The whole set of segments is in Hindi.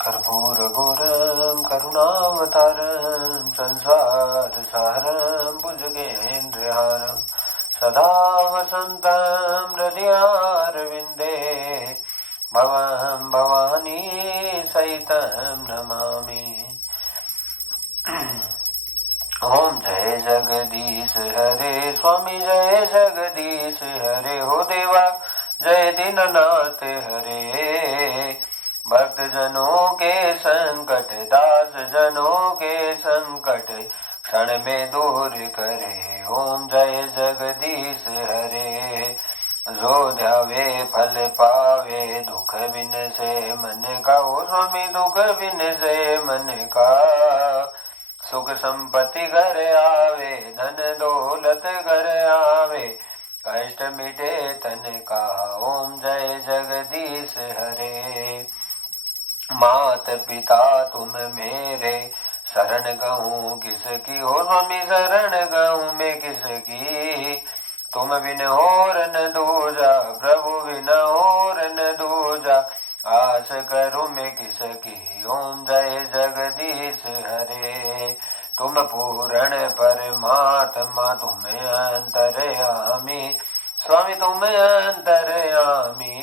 कर्पूरगौरं करुणावतारं संसारसारं भुजगेन्द्रहारं सदा वसन्तं हृदयारविन्दे भवं भवानी सहितं नमामि। ओम जय जगदीश हरे स्वामी जय जगदीश हरे हो देवा जय दीननाथ हरे। भक्त जनों के संकट दास जनों के संकट क्षण में दूर करे। ओम जय जगदीश हरे। जो ध्यावे फल पावे दुख बिन से मन का। ओ स्वामी दुख बिन से मन का। सुख संपत्ति घर आवे धन दौलत घर आवे कष्ट मिटे तन का। ओम जय जगदीश हरे। मात पिता तुम मेरे शरण गहूँ किसकी। हो स्वामी शरण गहूँ मैं किसकी। तुम बिन और न दूजा प्रभु बिन और न दूजा आस करूँ मैं किसकी। ओम जय जगदीश हरे। तुम पूर्ण परमात्मा तुम अंतर्यामी स्वामी तुम अंतर्यामी।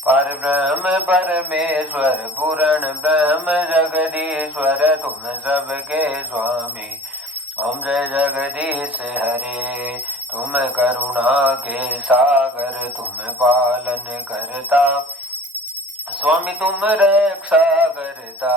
पर ब्रह्म परमेश्वर पूर्ण ब्रह्म जगदीश्वर तुम सबके स्वामी। ओम जय जगदीश हरे। तुम करुणा के सागर तुम पालन करता स्वामी तुम रक्षा करता।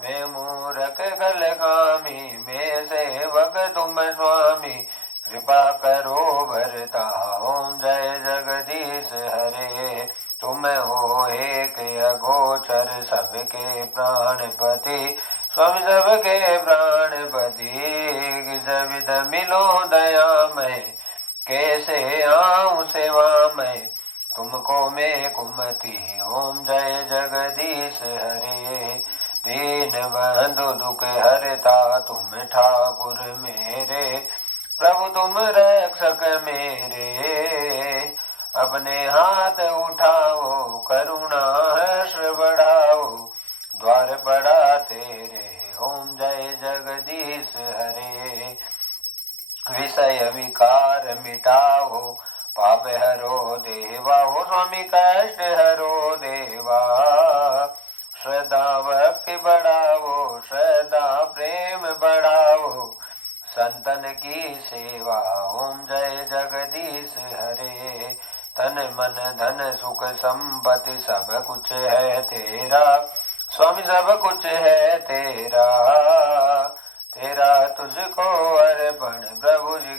मैं मूरख गलगामी मैं सेवक तुम स्वामी कृपा करो भरता। ओम जय जगदीश हरे। तुम हो एक अगोचर सबके प्राणपति स्वामी सबके प्राणपति। किस विध मिलो दयामय कैसे आऊं सेवा में तुमको मैं कुमति। ओम जय जगदीश हरे। दीन बंधु दुख हरता तुम ठाकुर मेरे प्रभु तुम रक्षक मेरे। अपने हाथ उठाओ करुणा हर्ष बढ़ाओ द्वार पड़ा तेरे। ओम जय जगदीश हरे। विषय विकार मिटाओ पाप हरो देवा। हो स्वामी कष्ट हरो देवा। श्रद्धा भक्ति बढ़ाओ श्रद्धा प्रेम बढ़ाओ संतन की सेवा। ओम जय जगदीश हरे। तन मन धन सुख संपत्ति सब कुछ है तेरा स्वामी सब कुछ है तेरा। तेरा तुझको अर्पण प्रभु जी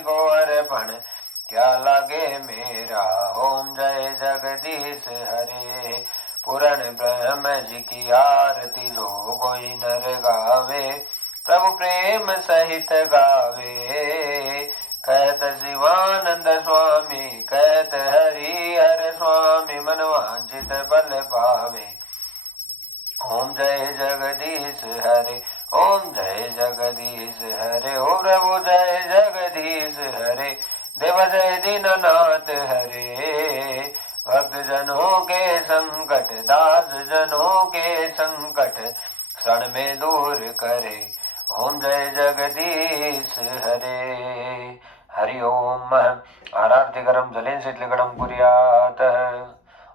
को अर्पण क्या लागे मेरा। ओम जय जगदीश हरे। पूर्ण ब्रह्म जी की आरती जो कोई नर गावे प्रभु प्रेम सहित गावे। कहत शिवानंद स्वामी कहत हरि हर स्वामी मन वांछित बल पावे। ओम जय जगदीश हरे। ओम जय जगदीश हरे। ओ प्रभु जय जगदीश हरे। देव जय दीननाथ हरे। भक्त जनों के संकट दास जनों के संकट क्षण में दूर करे। ओम जय जगदीश हरे। हरि ओम। आरार्तिकरं जलेन शीतलिकरं कुर्यात्।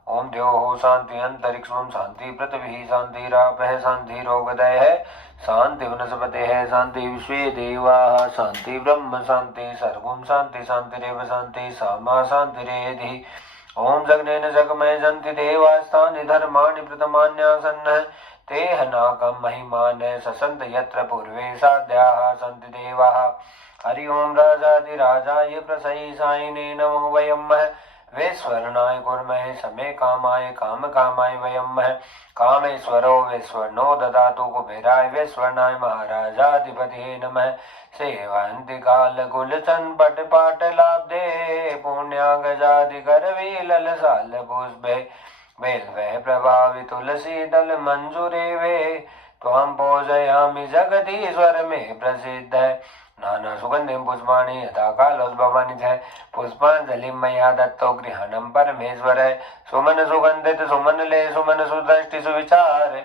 ओम द्योः शांति अंतरिक्षं शांति पृथ्वी शांतिरापः शांतिरोगदयः शांति वनस्पतयः शांति विश्वे देवाः शांति ब्रह्म शांति सर्वं शांति शांतिरेव शांति सामा शांतिरेधि। ओम जगनेन जगमय जन्ति देवास्तानि धर्माणि प्रथमान्यासन्नः तेह नाकं महिमान ससन्त यत्र पूर्वे साध्याः सन्ति देवाः। हरि ओम राजाधिराजाय प्रसयिसायिने नमो वयं वैश्वरणाय कुर्महे समे कामाय काम कामाय वयं कामेश्वरो वैश्वरनो ददातु कुबेराय वैश्वरणाय महाराजाधिपतये नमः। सेवन्ति काल कुलचन पट पाटलाब्धे पुण्यागजादि करवीलल साल पुष्पे बेल्वे प्रभावि तुलसी दल मंजूरे वे त्वां पूजयामि जगदीश्वर में प्रसिद्ध है। नाना सुगंधिं पुष्पाणि यथा कालोद्भवानि च पुष्पांजलि मया दत्तो गृहाणं परमेश्वर। सुमन सुगंधित सुमन ले सुमन सुदृष्टि सुविचार।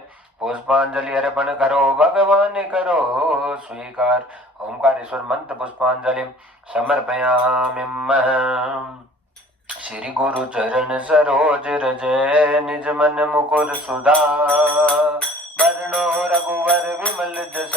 पुष्पांजलि अर्पण करो भगवान करो स्वीकार। ओंकारेश्वर मंत्र पुष्पांजलि समर्पयामि। श्री गुरु चरण सरोज रज निज मन मुकुर सुधार। बरनो रघुवर विमल जस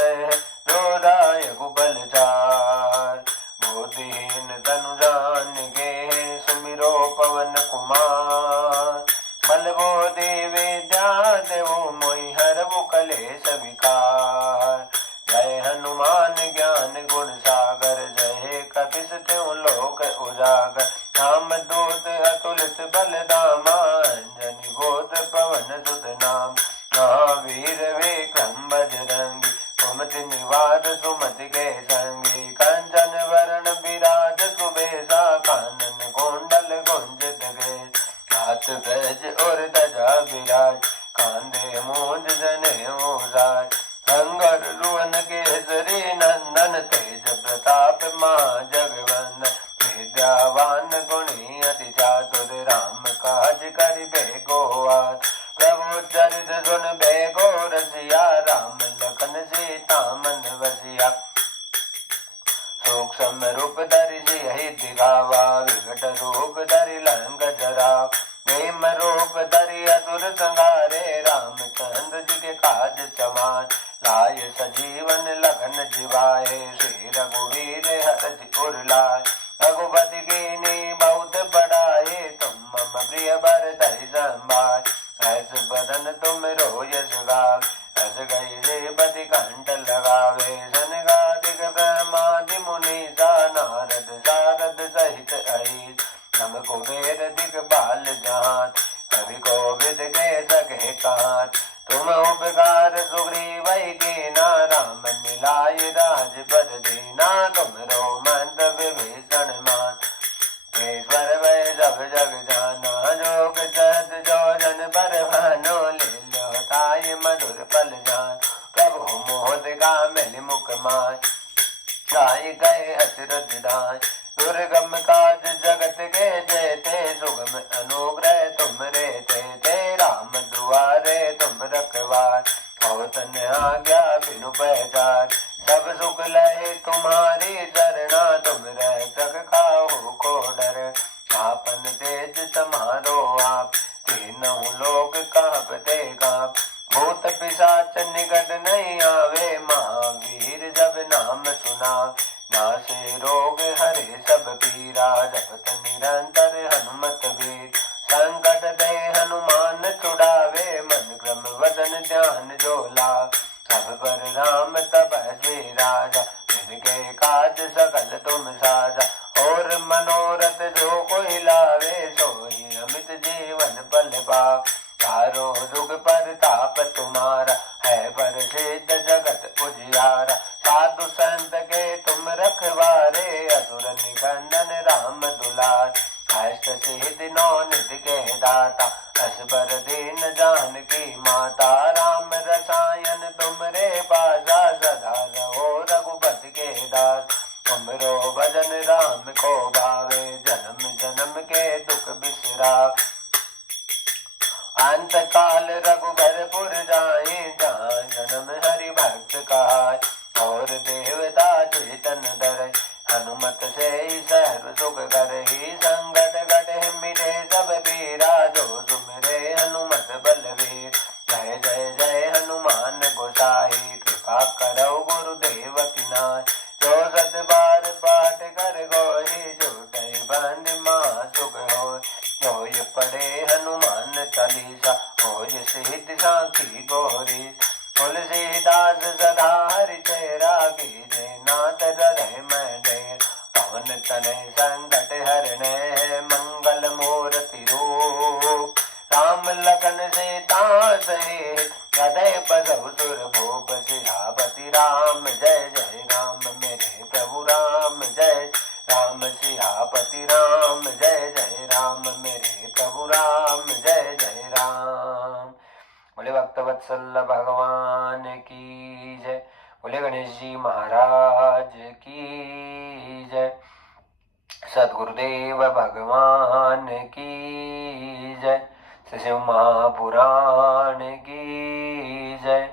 रोदायकु बल चार। बुद्धिहीन तनु जान के सुमिरो पवन कुमार। बल बुद्धि विद्या देवो मोहि हरबु कलेश विकार। जय हनुमान ज्ञान गुण सागर जय कपीस त्यों लोक उजागर। नाम दूत अतुलित बल धामा अंजनी भूत पवन सुत नाम। महावीर विक्रम बजरंगी कुमति निवार सुमति के संगी। कंचन वरण विराज सुबेसा कानन कुंडल कुंजित केश। हाथ गज और ध्वजा विराज कांधे मूंज जनेऊ साज। अंगर रुवन केसरी नंदन तेज प्रताप महाजगवंदन। विद्यावान गुणी अति चातुर राम काज करिबे को आतुर। प्रभु चरित सुन बेगो रसिया राम लखन सीता मन बसिया। सूक्ष्म रूप धरि सियहि दिखावा विकट रूप धरि लंक जरावा। भीम रूप धरि असुर संहारे रामचंद्र जी के काज समान। लाय सजीवन लखन जिवाए श्री रघुवीर हरषि उर लाए। रघुपति कीन्ही बहुत बड़ाई तुम मम प्रिय भरतहि संभाय। ऐस बदन तुम यश गावे हस गई सेपति कंठ लगावे। सनगादिक ब्रह्मादि मुनीसा नारद सारद सहित अहित। नम कुबेर दिगपाल जहान कवि कोविद के सके कान। तुम उपकार सुग्रीव कीना राम मिलाय राजपद दीना। तुमरो मंत्र विभीषण मान ईश्वर वै सब जग जाना। जोग जद जो जन पर भानो लील्यो ताय मधुर पल जान। प्रभु मोदिका मिल मुख माय गाय गए अतिरथ दाय। दुर्गम काज जगत के जेते सुगम अनुग्रह तुम रे ते। राम दुआरे तुम रखवार भवतन आज्ञा बिनु पहचार। सब सुख लहे तुम्हारी शरणा तुम रक्षक काहू को डर। आपन तेज तुम्हारो आप तीनों लोक कांपते कांप। भूत पिशाच निकट नहीं आवे महावीर जब नाम सुना। नासे रोग हरे सब पीरा जपत निरंतर हनुमत वीर। संकट दे हनुमान छुड़ावे मन क्रम वदन ध्यान जोला। सब पर राम तपस्वी राजा जिनके काज सकल तुम साजा। और मनोरथ जो कोई लावे सोई अमित जीवन पल पावे। चारों जुग परताप तुम्हारा है प्रसिद्ध जगत उजियारा। साधु संत के तुम रखवारे असुर निकंदन राम दुलार। अष्ट सिद्धि नौ निधि के दाता असबर दीन जानकी माता। राम रसायन तुमरे पासा सदा रहो रघुपति के दास। तुमरो भजन राम को भावे जन्म जन्म के दुख बिसरावे। अंत काल रघुबरपुर जाए जहाँ जन्म हरि भक्त कहाय। और देवता चेतन धरय हनुमत से सर्व सुख करहि। संकट घट मिटे सब पीरा जो सुमिरे हनुमत बलवीर। जय जय जय हनुमान गोसाई कृपा करौ गुरुदेव की नाय। जो सत बार पाठ कर गोहि जुटहि बंद महासुख होय। जो ये पढ़े हनुमान चालीसा होय सिद्धि साखी गौरी। तुलसीदास सदा हरि चेरा कीजे नाथ हृदय में डेर। पवन तनय संकट हरणे मंगल मूर्ति रूप। राम लखन सीता सहित हृदय बसहु सुर भूप। सियापति राम जय जय राम मेरे प्रभु राम जय राम। सियापति राम जय जय राम मेरे प्रभु राम जय जय राम। बोले भक्त वत्सल भगवान की जय। बोले गणेश जी महाराज की जय। सद्गुरुदेव भगवान की जय। शिव महापुराण की जय।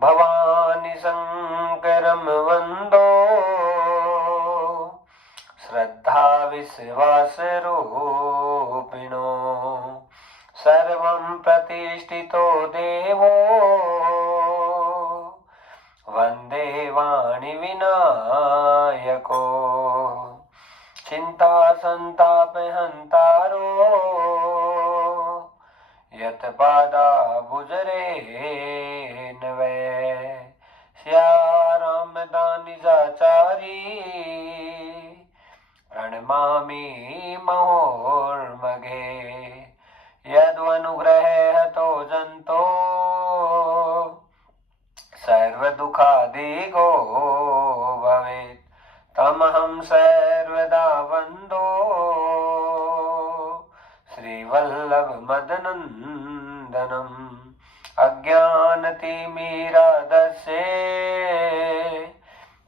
भवानी शंकरम वंदो श्रद्धा विश्वास रूपिणो सर्वं प्रतिष्ठितो देवो वंदे वाणी विनायको चिंता संताप हंतारो यत पादा बुजरे नवै श्या राम दानि जाचारी प्रणमामि महोर्मघे यद्वनुग्रह तो जंतो सर्वदुःखादिगो भवेत् तमहं सर्वदा वन्दो श्रीवल्लभ मदनन्दनम् अज्ञानतिमिरादस्ये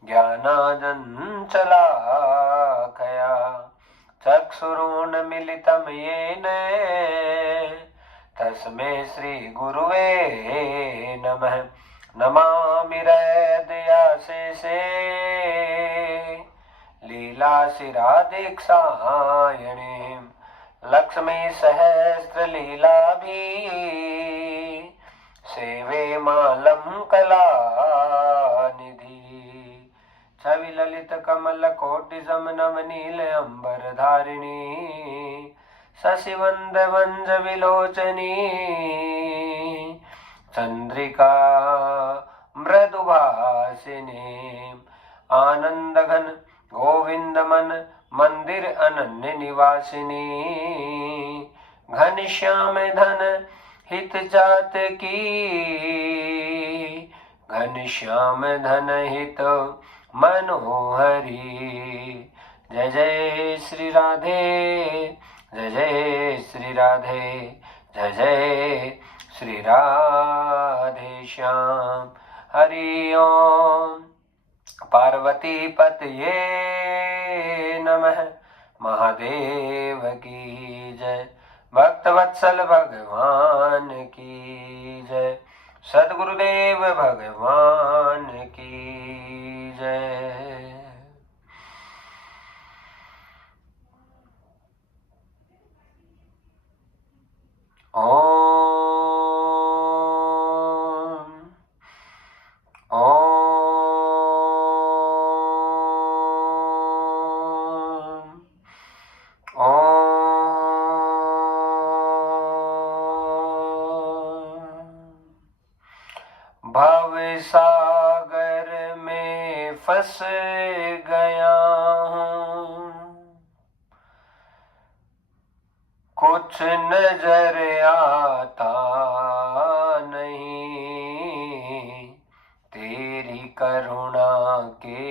ज्ञानाञ्जनशलाकया चक्षुरुन्मीलितं येन तस्मै श्रीगुरुवे नमः। नमामि हृदयाशेषे लीलाशिरादीक्षायणीं लक्ष्मी सहस्रलीलाभि सेवे मालं कलानिधि छवि ललित कमल कोटि नवनील अंबर धारिणी शशिवंद वंज विलोचनी चंद्रिका मृदुभाषिनी आनंद घन गोविंद मन मंदिर अनन्य निवासिनी घनश्याम धन हित जात की घनश्याम धन हित मनोहरी। जय जय श्री राधे जय जय श्री राधे जय जय श्री राधे श्याम। हरि ओम। पार्वती पतये नमः। महादेव की जय। भक्तवत्सल भगवान की जय। सद्गुरुदेव भगवान की जय। ओम ओम भव सागर में फंस गया हूँ कुछ नजर आता नहीं तेरी करुणा के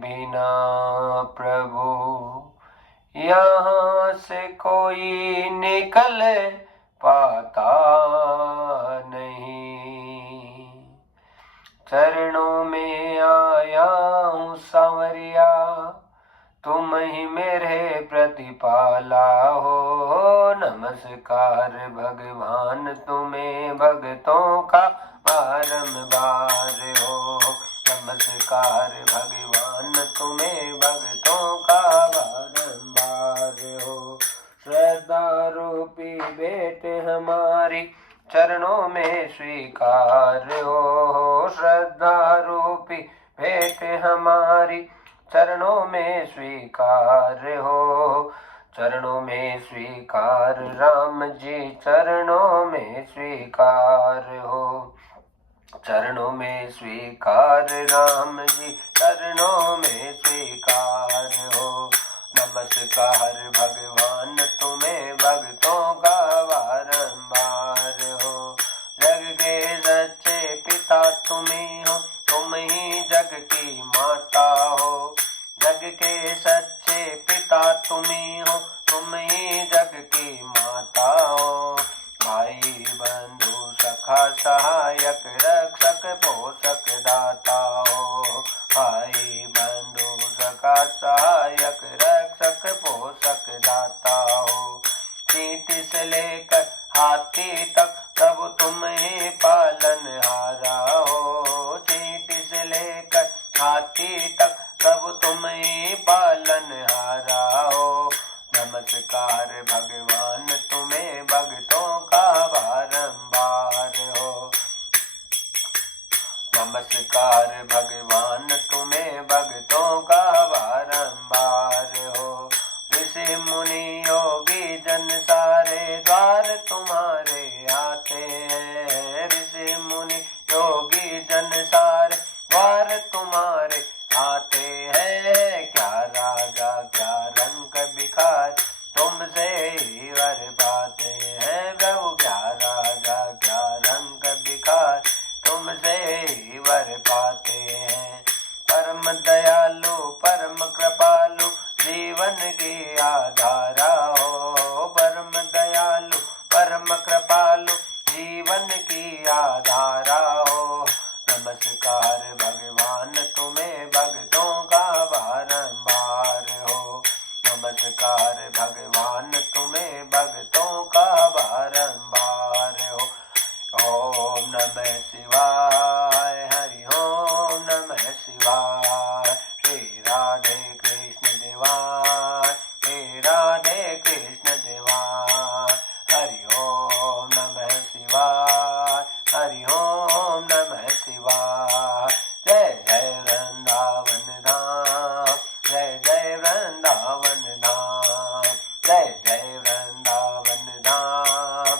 बिना प्रभु यहाँ से कोई निकल पाता नहीं। चरणों में आया हूँ सांवरिया तुम ही मेरे प्रतिपाला हो। नमस्कार भगवान तुम्हें भक्तों का बारंबार हो। नमस्कार भगवान तुम्हें भक्तों का बारंबार हो। श्रद्धा रूपी भेंट हमारी चरणों में स्वीकार हो। श्रद्धा रूपी भेंट हमारी चरणों में स्वीकार हो। चरणों में स्वीकार राम जी चरणों में स्वीकार हो। चरणों में स्वीकार राम जी चरणों में स्वीकार हो। नमस्कार भगवान तुम्हें भक्तों का बारंबार हो। जग के सच्चे पिता तुम ही हो तुम ही जग की माता हो। जग के सच्चे पिता तुम ही हो तुम ही जग की माता हो। भाई बंधु सखा सहायक रक्षक पोषक दाता हो। भाई बंधु सखा सहायक रक्षक पोषक दाता हो। चींटी से लेकर हाथी तक प्रभु तुम ही पालनहारा हो। चींटी से लेकर हाथी तक प्रभु तुम ही पालनहारा हो। नमस्कार भगवान तुम्हें भक्तों का बारंबार हो। नमस्कार भगवान तुम्हें भक्तों का बारंबार हो। ऋषि मुनि योगी जन सारे द्वार तुम्हारे आते हैं। ऋषि मुनि योगी जन सारे द्वार तुम्हारे आते हैं। क्या राजा क्या रंग बिखार तुमसे ही वर पाते हैं। प्रभु क्या राजा क्या रंग बिखार तुमसे ही वर पाते हैं। परम दयालु परम कृपालु जीवन की आधारा हो। परम दयालु परम कृपालु जीवन की आधारा हो। नमस्कार भगवान तुम्हें भक्तों का बारंबार हो। नमस्कार भगवान तुम्हें भक्तों का बारंबार हो। ओम नमः शिवाय हरि ओम नमः शिवाय। श्री राधे कृष्ण देवाय श्री राधे कृष्ण देवाय। हरि ओम नमः शिवाय हरि ओम नमः शिवाय। जय जय वृंदावन धाम जय जय वृंदावन धाम जय जय वृंदावन धाम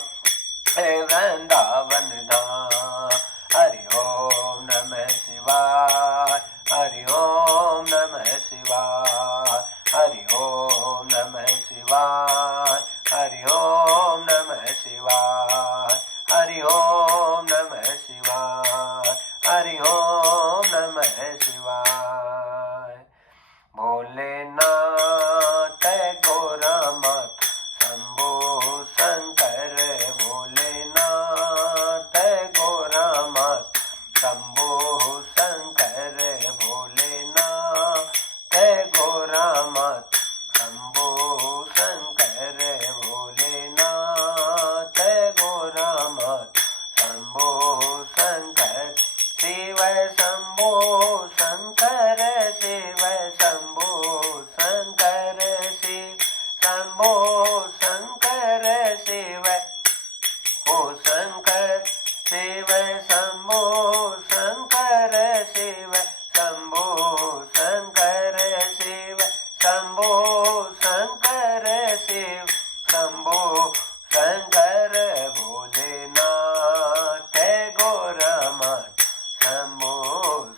जय वृंदावन धाम। हरि ओम नमः शिवाय हरि ओम नमः शिवाय। हरि ओम नमः शिवाय हरि ओम नमः शिवाय। हरि ओम नमः शिवाय हरि ओम नमः शिवाय। भोलेनाथ गौरामात शंभो शंकर। भोलेनाथ गौरामात शंभो शंकर। भोलेनाथ गौरामात शंभो शंकर। भोलेनाथ गौरामात शंभो शंकर। शिव शंभो शंकर शिव शंभो शंकर शिव शंभो शंकर शिव ओ शंकर। शिव शंभो शंकर शिव शंभो शंकर शिव शंभो शंकर शिव शंभो शंकर। भोलेनाथ गौरामात शंभो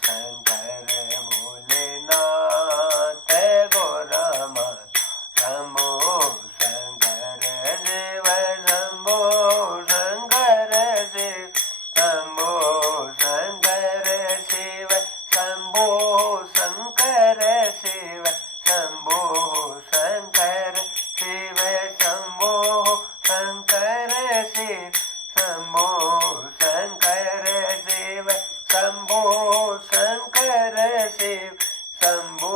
शंकर। भोलेनाथ गौरामात शंभो शंकर। शिव शंभो शंकर शिव शंभो शंकर। शिव शंभो शंकर शिव शंभो शंकर। शिव शंभो शंकर शिव शंभो शंकर। शिव शंभो शंकर शिव शंभो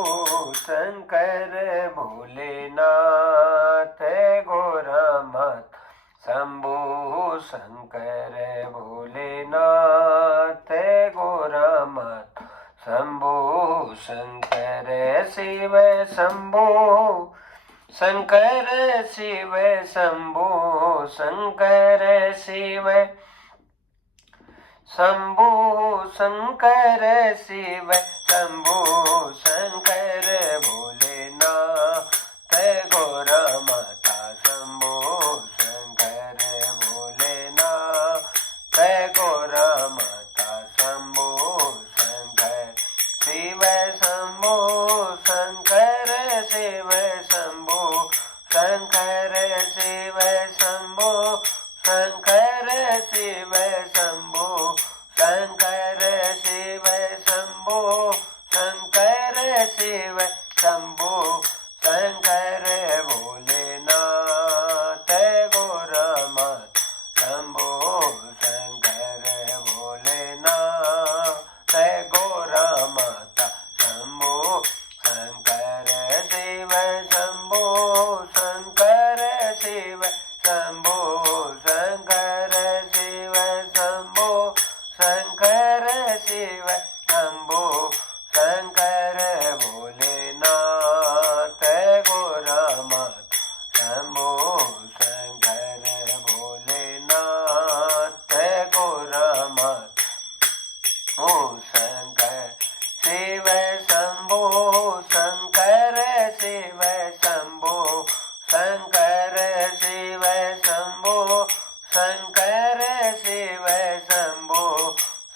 शंकर। भोलेनाथ गौरामात शंभो शंकर। भोलेनाथ गौरामात शंभो शंकर। शिव शंभो शंकर शिव शंभो शंकर। शिव शंभो शंकर शिव शंभो शंकर। भोलेनाथ गौरामाता शंभो शंकर। भोलेनाथ गौरामाता शंभो शंकर। शिव शंभो शंकर शिव शंभो शंकर। शिव शंभो शंकर शिव शंभो शंकर। शिव शंभो शंकर शिव शिव शंभो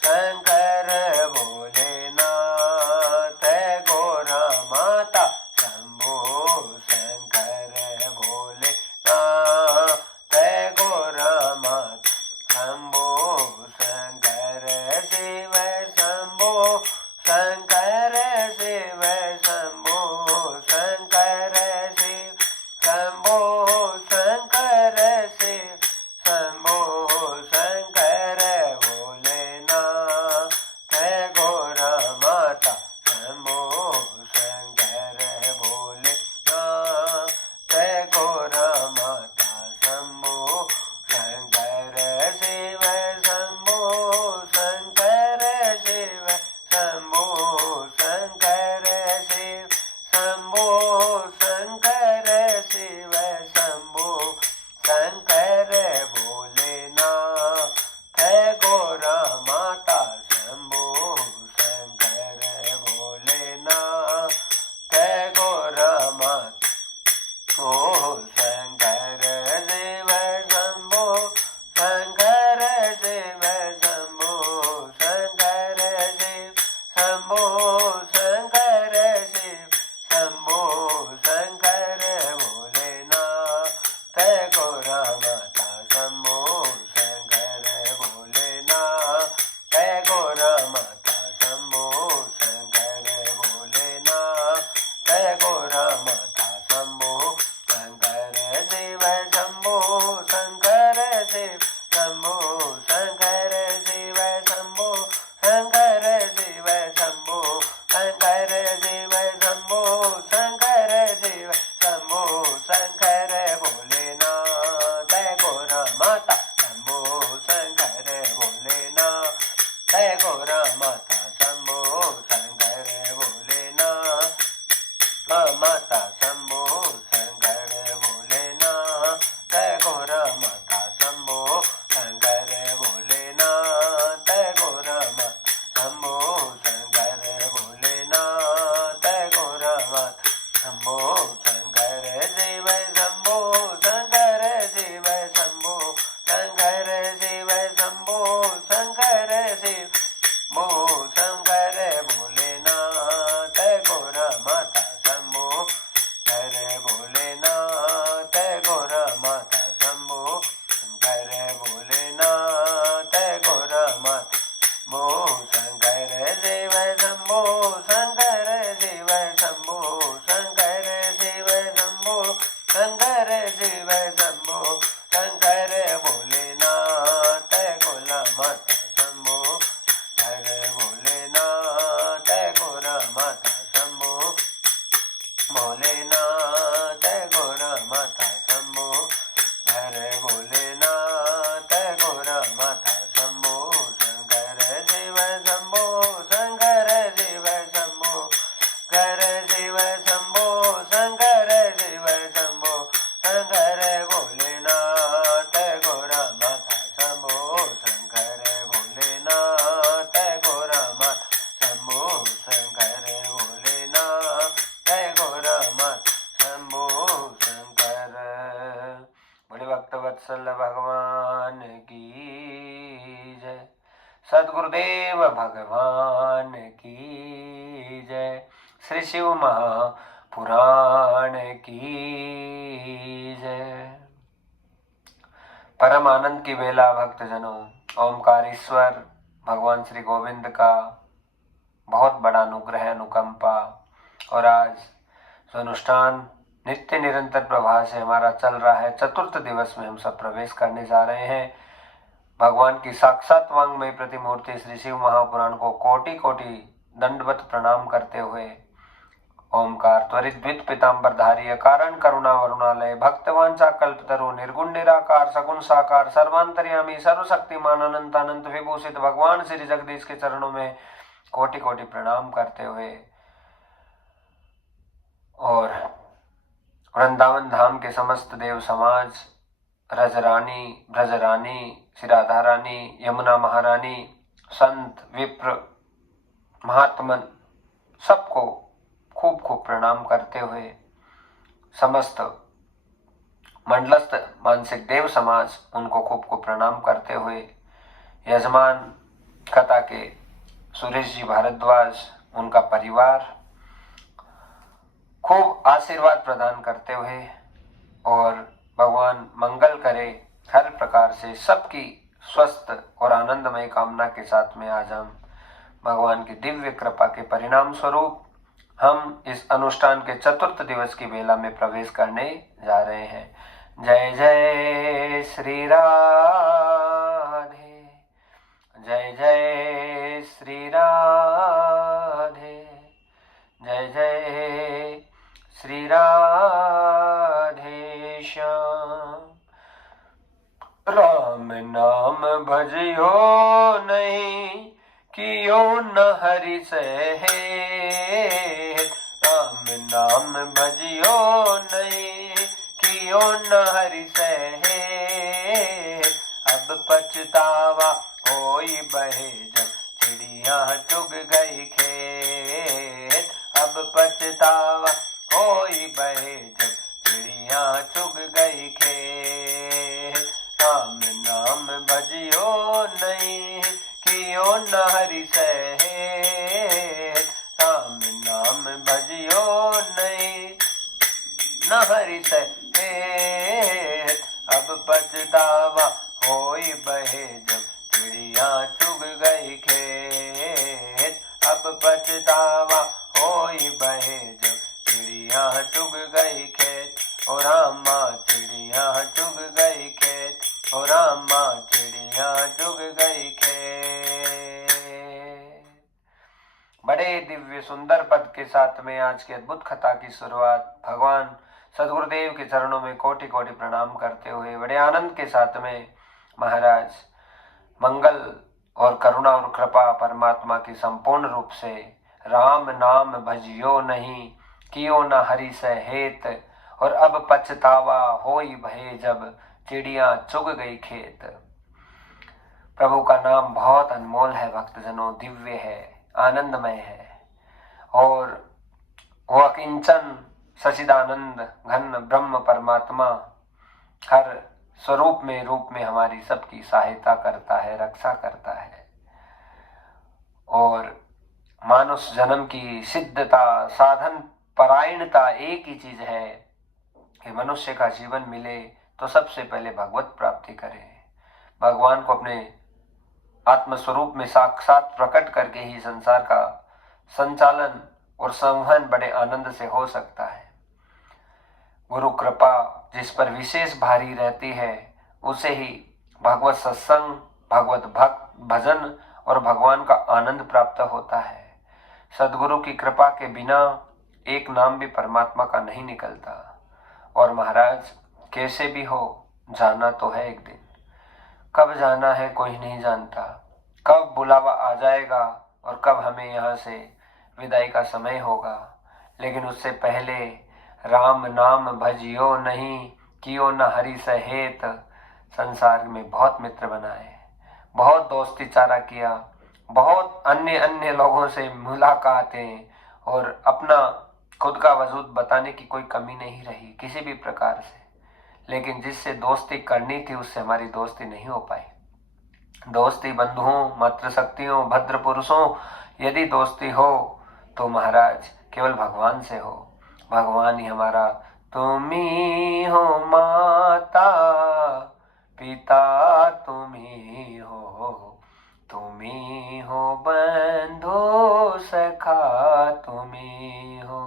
शंकर भोलेनाथ गौरा माता शंभो शंकर भोलेनाथ गौरा माता शंभो शंकर शिव शंभो शंकर शिव शंभो शंकर शिव शंभो शंकर शिव शंभो शंकर भोलेनाथ गौरा माता शंभो शंकर भोलेनाथ गौरा माता शंभो शंकर शिव शंभो शंकर शिव शंभो शंकर शिव शंभो शंकर शिव शंभो शंकर भोलेनाथ गौरा माता शंभो शंकर भोलेनाथ गौरा माता ओ शंकर शिव शंभो शंकर शिव शंभो शंकर शिव शंभो शंकर शिव शंभो शंकर भोलेनाथ गौरा माता शंभो शंकर भोलेनाथ गौरा माता शंभो शंकर भोलेनाथ गौरा माता शंभो शंकर शिव शंभो शंकर शिव शंभो शंकर शिव शंभो शंकर शिव शंभो शंकर शिव शंभो शंकर शिव शंभो शंकर भोलेनाथ गौरा माता शंभो शंकर भोलेनाथ गौरा माता शंभो शंकर भोलेनाथ माता शंभो शंकर भोलेनाथ गौरा माता शंभो शंकर भोलेनाथ गौरा माता शंभो शंकर भोलेनाथ गौरा माता शंभो शंकर शिव शंभो शंकर शिव शंभो शंकर शिव शंभो शंकर शिव शंभो शंकर भोलेनाथ गौरा माता शंभो शंकर भोलेनाथ गौरा माता शंभो शंकर भोलेनाथ गौरा माता शंभो शंकर शिव शंभो शंकर शिव शंभो शंकर शिव शंभो शंकर शिव शंभो शंकर भोलेनाथ गौरा माता शंभो शंकर भोलेनाथ गौरा माता शंभो भोलेनाथ गौरा माता शंभो शंकर भोलेनाथ गौरा माता शंभो शंकर शिव शंभो शंकर शिव शंभो शंकर शिव शंभो शंकर शिव शंभो शंकर भोलेनाथ गौरा माता शंभो शंकर भोलेनाथ गौरा माता शंभो शंकर भोलेनाथ गौरा माता शंभो शंकर। बोले भक्तवत्सल भगवान की जय, सद्गुरुदेव भगवान की जय, श्री शिव महापुराण की जय। परम आनंद की बेला भक्तजनों, ओमकारेश्वर भगवान श्री गोविंद का बहुत बड़ा अनुग्रह अनुकंपा और आज जो अनुष्ठान नित्य निरंतर प्रवाह से हमारा चल रहा है, चतुर्थ दिवस में हम सब प्रवेश करने जा रहे हैं। भगवान की साक्षात वांग्मय प्रतिमूर्ति श्री शिव महापुराण को कोटि कोटि दंडवत प्रणाम करते हुए ओमकार त्वरित द्वित पीतांबरधारी अकारण करुणा वरुणालय भक्तवांचा कल्पतरु निर्गुण निराकार सगुण साकार सर्वांतर्यामी सर्वशक्तिमान अनंत अनंत विभूषित भगवान श्री जगदीश के चरणों में कोटि कोटि प्रणाम करते हुए और वृंदावन धाम के समस्त देव समाज, रजरानी, ब्रजरानी, श्री राधा रानी, यमुना महारानी, संत, विप्र, महात्मन सबको खूब खूब प्रणाम करते हुए समस्त मंडलस्थ मानसिक देव समाज उनको खूब प्रणाम करते हुए, यजमान कथा के सुरेश जी भारद्वाज, उनका परिवार खूब आशीर्वाद प्रदान करते हुए और भगवान मंगल करे हर प्रकार से सबकी स्वस्थ और आनंदमय कामना के साथ में आज हम भगवान की दिव्य कृपा के परिणाम स्वरूप हम इस अनुष्ठान के चतुर्थ दिवस की बेला में प्रवेश करने जा रहे हैं। जय जय श्री राधे, जय जय श्री राधे, जय जय श्री राधे श्याम। राम नाम भजियो नहीं, कियो न हरि सहेत। राम नाम भजियो नहीं, कियो न हरि सहेत। अब पछतावा होई बहे जब चिड़िया चुग गई खेत। अब पछतावा होई बहे जब चिड़िया चुग गई खेत। राम नाम भजियो नहीं, कियो न हरि सहेत। राम नाम भजियो नहीं, न हरि सहेत। अब पछतावा होई बहे जब चिड़िया चुग गई खेत। अब पछतावा होई बहे जब चिड़िया चुग गई खेत। ओ रामा चिड़िया चुग गई खेत, ओ रामा चिड़िया चुग गई खेत। बड़े दिव्य सुंदर पद के साथ में आज की अद्भुत कथा की शुरुआत भगवान सदगुरुदेव के चरणों में कोटि कोटि प्रणाम करते हुए बड़े आनंद के साथ में महाराज मंगल और करुणा और कृपा परमात्मा की संपूर्ण रूप से राम नाम भजियो नहीं, कियो न हरि सहेत। और अब पछतावा होई भये जब चिड़िया चुग गई खेत। प्रभु का नाम बहुत अनमोल है भक्तजनों, दिव्य है, आनंदमय है और वह किंचन सचिदानंद घन ब्रह्म परमात्मा हर स्वरूप में रूप में हमारी सबकी सहायता करता है, रक्षा करता है। और मानुष जन्म की सिद्धता साधन परायणता एक ही चीज है कि मनुष्य का जीवन मिले तो सबसे पहले भगवत प्राप्ति करे, भगवान को अपने आत्मस्वरूप में साक्षात प्रकट करके ही संसार का संचालन और संवहन बड़े आनंद से हो सकता है। गुरु कृपा जिस पर विशेष भारी रहती है उसे ही भगवत सत्संग, भगवत भक्त भजन और भगवान का आनंद प्राप्त होता है। सदगुरु की कृपा के बिना एक नाम भी परमात्मा का नहीं निकलता। और महाराज कैसे भी हो जाना तो है एक दिन, कब जाना है कोई नहीं जानता, कब बुलावा आ जाएगा और कब हमें यहाँ से विदाई का समय होगा। लेकिन उससे पहले राम नाम भजियो नहीं, कियो न हरि सहेत। संसार में बहुत मित्र बनाए, बहुत दोस्ती चारा किया, बहुत अन्य अन्य लोगों से मुलाकातें और अपना खुद का वजूद बताने की कोई कमी नहीं रही किसी भी प्रकार से। लेकिन जिससे दोस्ती करनी थी उससे हमारी दोस्ती नहीं हो पाई। दोस्ती बंधुओं, मातृशक्तियों, भद्र पुरुषों यदि दोस्ती हो तो महाराज केवल भगवान से हो। भगवान ही हमारा, तुम ही हो माता पिता, तुम ही हो, तुम ही हो बंधु सखा, तुम ही हो,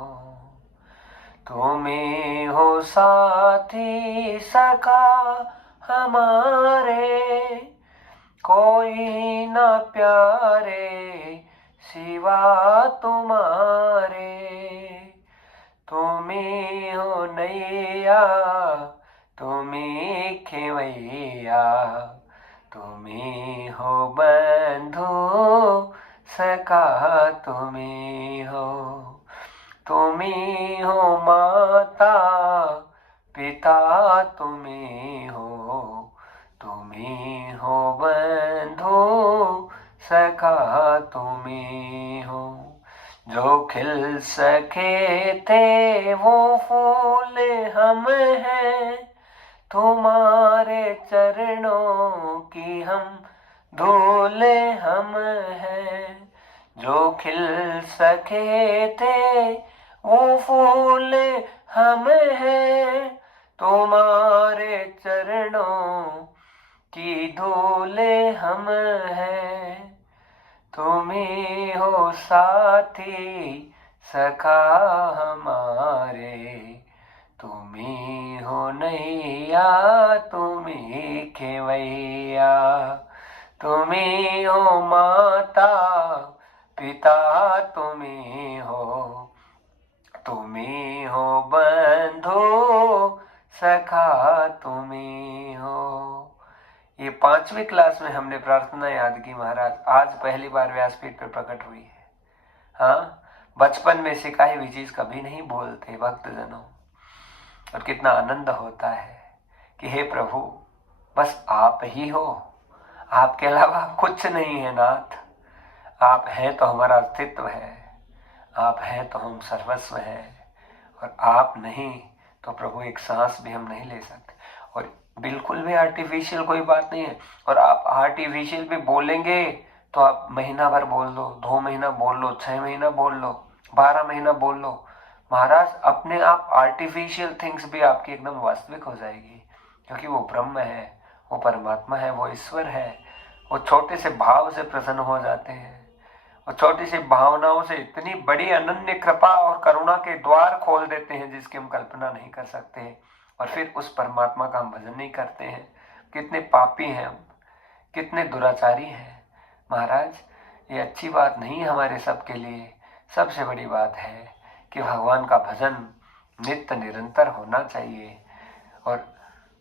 तुम ही हो साथी सखा हमारे, कोई न प्यारे सिवा तुम्हारे। तुम ही हो नैया, तुम ही खेवैया, तुम ही हो बंधु सखा, तुम ही हो, तुम ही हो माता पिता, तुम ही हो, तुम ही हो बंधु सखा, तुम ही हो। जो खिल सके थे वो फूल हम हैं, तुम्हारे चरणों की हम धूले हम हैं, जो खिल सके थे वो फूल हम हैं, तुम्हारे चरणों की धूले हम हैं, तुम ही हो साथी सखा हमारे, तुम ही हो नैया तुम ही खेवैया, तुम ही हो माता पिता तुम ही हो, तुम ही हो बंधु सखा तुम ही हो। ये 5वीं क्लास में हमने प्रार्थना याद की महाराज, आज पहली बार व्यासपीठ पर प्रकट हुई है। हाँ, बचपन में सिखाई हुई चीज कभी नहीं भूलते भक्तजनों। और कितना आनंद होता है कि हे प्रभु बस आप ही हो, आपके अलावा कुछ नहीं है नाथ। आप हैं तो हमारा अस्तित्व है, आप हैं तो हम सर्वस्व हैं, और आप नहीं तो प्रभु एक सांस भी हम नहीं ले सकते। और बिल्कुल भी आर्टिफिशियल कोई बात नहीं है। और आप आर्टिफिशियल भी बोलेंगे तो आप महीना भर बोल लो, 2 महीना बोल लो, 6 महीना बोल लो, 12 महीना बोल लो, महाराज अपने आप आर्टिफिशियल थिंग्स भी आपकी एकदम वास्तविक हो जाएगी, क्योंकि वो ब्रह्म है, वो परमात्मा है, वो ईश्वर है। वो छोटे से भाव से प्रसन्न हो जाते हैं, और छोटी सी भावनाओं से इतनी बड़ी अनन्य कृपा और करुणा के द्वार खोल देते हैं जिसकी हम कल्पना नहीं कर सकते। और फिर उस परमात्मा का हम भजन नहीं करते हैं। कितने पापी हैं हम, कितने दुराचारी हैं महाराज। ये अच्छी बात नहीं हमारे सबके लिए। सबसे बड़ी बात है कि भगवान का भजन नित्य निरंतर होना चाहिए। और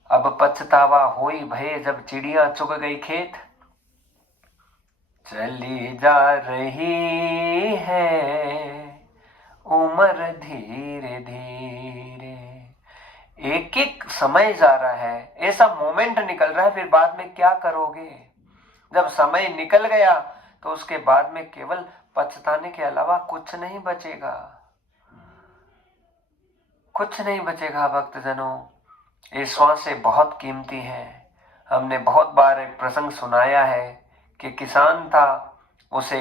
अब पछतावा होई भये जब चिड़िया चुग गई खेत, चली जा रही है उम्र धीरे धीरे, एक एक समय जा रहा है, ऐसा मोमेंट निकल रहा है, फिर बाद में क्या करोगे? जब समय निकल गया तो उसके बाद में केवल पछताने के अलावा कुछ नहीं बचेगा, कुछ नहीं बचेगा भक्तजनों। ये श्वासें बहुत कीमती हैं। हमने बहुत बार एक प्रसंग सुनाया है कि किसान था, उसे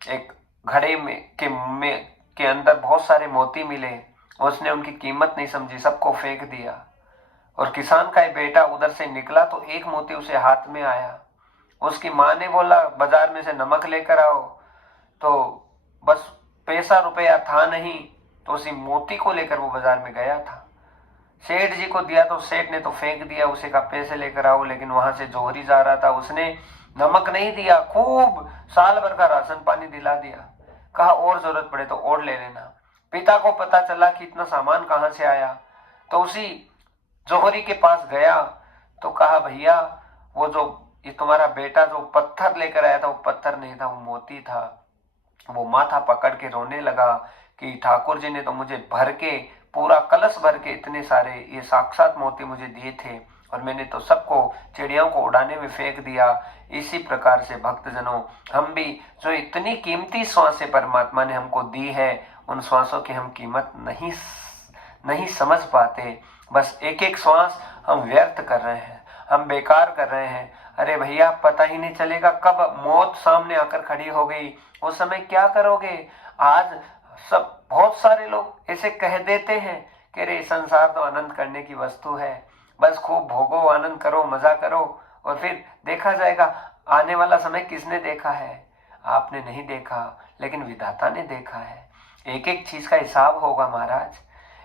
एक घड़े के अंदर बहुत सारे मोती मिले, उसने उनकी कीमत नहीं समझी, सबको फेंक दिया। और किसान का एक बेटा उधर से निकला तो एक मोती उसे हाथ में आया। उसकी माँ ने बोला बाजार में से नमक लेकर आओ, तो बस पैसा रुपया था नहीं, तो उसी मोती को लेकर वो बाजार में गया था। सेठ जी को दिया तो सेठ ने तो फेंक दिया, उसे कहा पैसे लेकर आओ, लेकिन वहां से जोहरी जा रहा था, उसने नमक नहीं दिया, खूब साल भर का राशन पानी दिला दिया, कहा और जरूरत पड़े तो और ले लेना। पिता को पता चला कि इतना सामान कहाँ से आया, तो उसी जोहरी के पास गया तो कहा भैया वो जो ये तुम्हारा बेटा जो पत्थर लेकर आया था वो पत्थर नहीं था, वो मोती था। वो माथा पकड़ के रोने लगा कि ठाकुर जी ने तो मुझे भर के पूरा कलश भर के इतने सारे ये साक्षात मोती मुझे दिए थे, और मैंने तो सबको चिड़ियों को उड़ाने में फेंक दिया। इसी प्रकार से भक्तजनों हम भी जो इतनी कीमती श्वासें परमात्मा ने हमको दी है, उन श्वासों की हम कीमत नहीं समझ पाते। बस एक एक श्वास हम व्यर्थ कर रहे हैं, हम बेकार कर रहे हैं। अरे भैया पता ही नहीं चलेगा कब मौत सामने आकर खड़ी हो गई, उस समय क्या करोगे? आज सब बहुत सारे लोग ऐसे कह देते हैं कि रे संसार तो आनंद करने की वस्तु है, बस खूब भोगो, आनंद करो, मजा करो, और फिर देखा जाएगा। आने वाला समय किसने देखा है? आपने नहीं देखा, लेकिन विधाता ने देखा है। एक एक चीज का हिसाब होगा महाराज,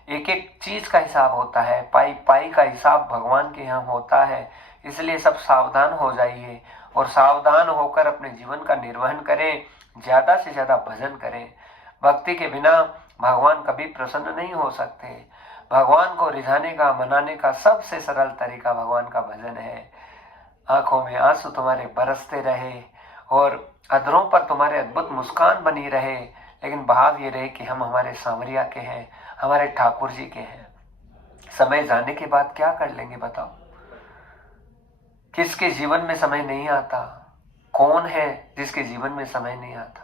एक एक चीज का हिसाब होता है, पाई पाई का हिसाब भगवान के यहाँ होता है। इसलिए सब सावधान हो जाइए और सावधान होकर अपने जीवन का निर्वहन करें, ज्यादा से ज्यादा भजन करें। भक्ति के बिना भगवान कभी प्रसन्न नहीं हो सकते। भगवान को रिझाने का, मनाने का सबसे सरल तरीका भगवान का भजन है। आंखों में आंसू तुम्हारे बरसते रहे और अधरों पर तुम्हारे अद्भुत मुस्कान बनी रहे, लेकिन भाव ये रहे कि हम हमारे सांवरिया के हैं, हमारे ठाकुर जी के हैं। समय जाने के बाद क्या कर लेंगे बताओ? किसके जीवन में समय नहीं आता? कौन है जिसके जीवन में समय नहीं आता?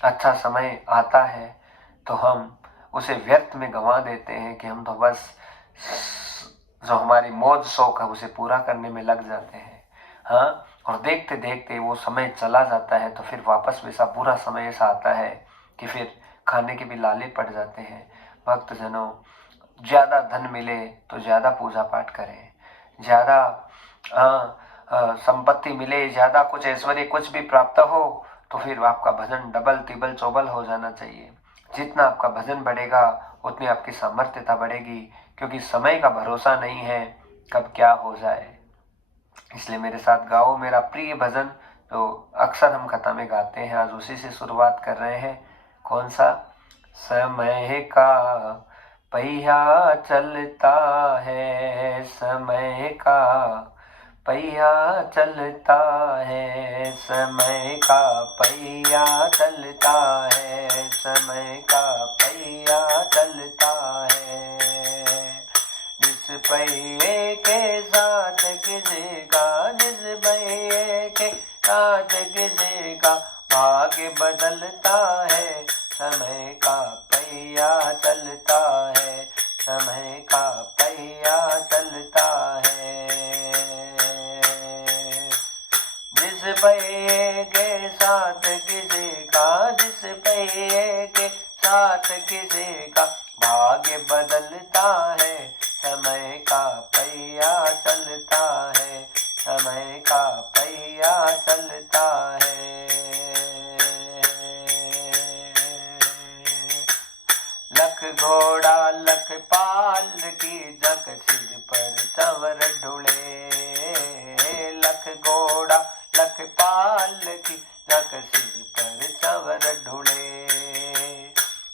अच्छा समय आता है तो हम उसे व्यर्थ में गंवा देते हैं कि हम तो बस जो हमारी मौज शौक है उसे पूरा करने में लग जाते हैं। हाँ, और देखते देखते वो समय चला जाता है तो फिर वापस वैसा बुरा समय ऐसा आता है कि फिर खाने के भी लाले पड़ जाते हैं। भक्तजनों, ज़्यादा धन मिले तो ज़्यादा पूजा पाठ करें, ज़्यादा संपत्ति मिले, ज़्यादा कुछ ऐश्वर्य कुछ भी प्राप्त हो तो फिर आपका भजन डबल तिबल चौबल हो जाना चाहिए। जितना आपका भजन बढ़ेगा उतनी आपकी सामर्थ्यता बढ़ेगी, क्योंकि समय का भरोसा नहीं है कब क्या हो जाए। इसलिए मेरे साथ गाओ मेरा प्रिय भजन, तो अक्सर हम कथा में गाते हैं, आज उसी से शुरुआत कर रहे हैं। कौन सा? समय का पहिया चलता है, समय का पहिया चलता है, समय का पहिया चलता है, समय का पहिया चलता है। जिस पहिए के साथ किसेगा, जिस पहिए के साथ किसेगा, भाग्य बदलता है, समय का पहिया चलता है, समय का पहिया चलता है। जिस पहिए के साथ किसेगा, जिस पहिए के साथ किसेगा, भाग्य बदलता है, समय का पहिया चलता है, समय का पहिया चलता है। लख घोड़ा लख पाल की, जक सिर पर चंवर ढूले, लख घोड़ा लख पाल की, जक सिर पर चंवर ढूले।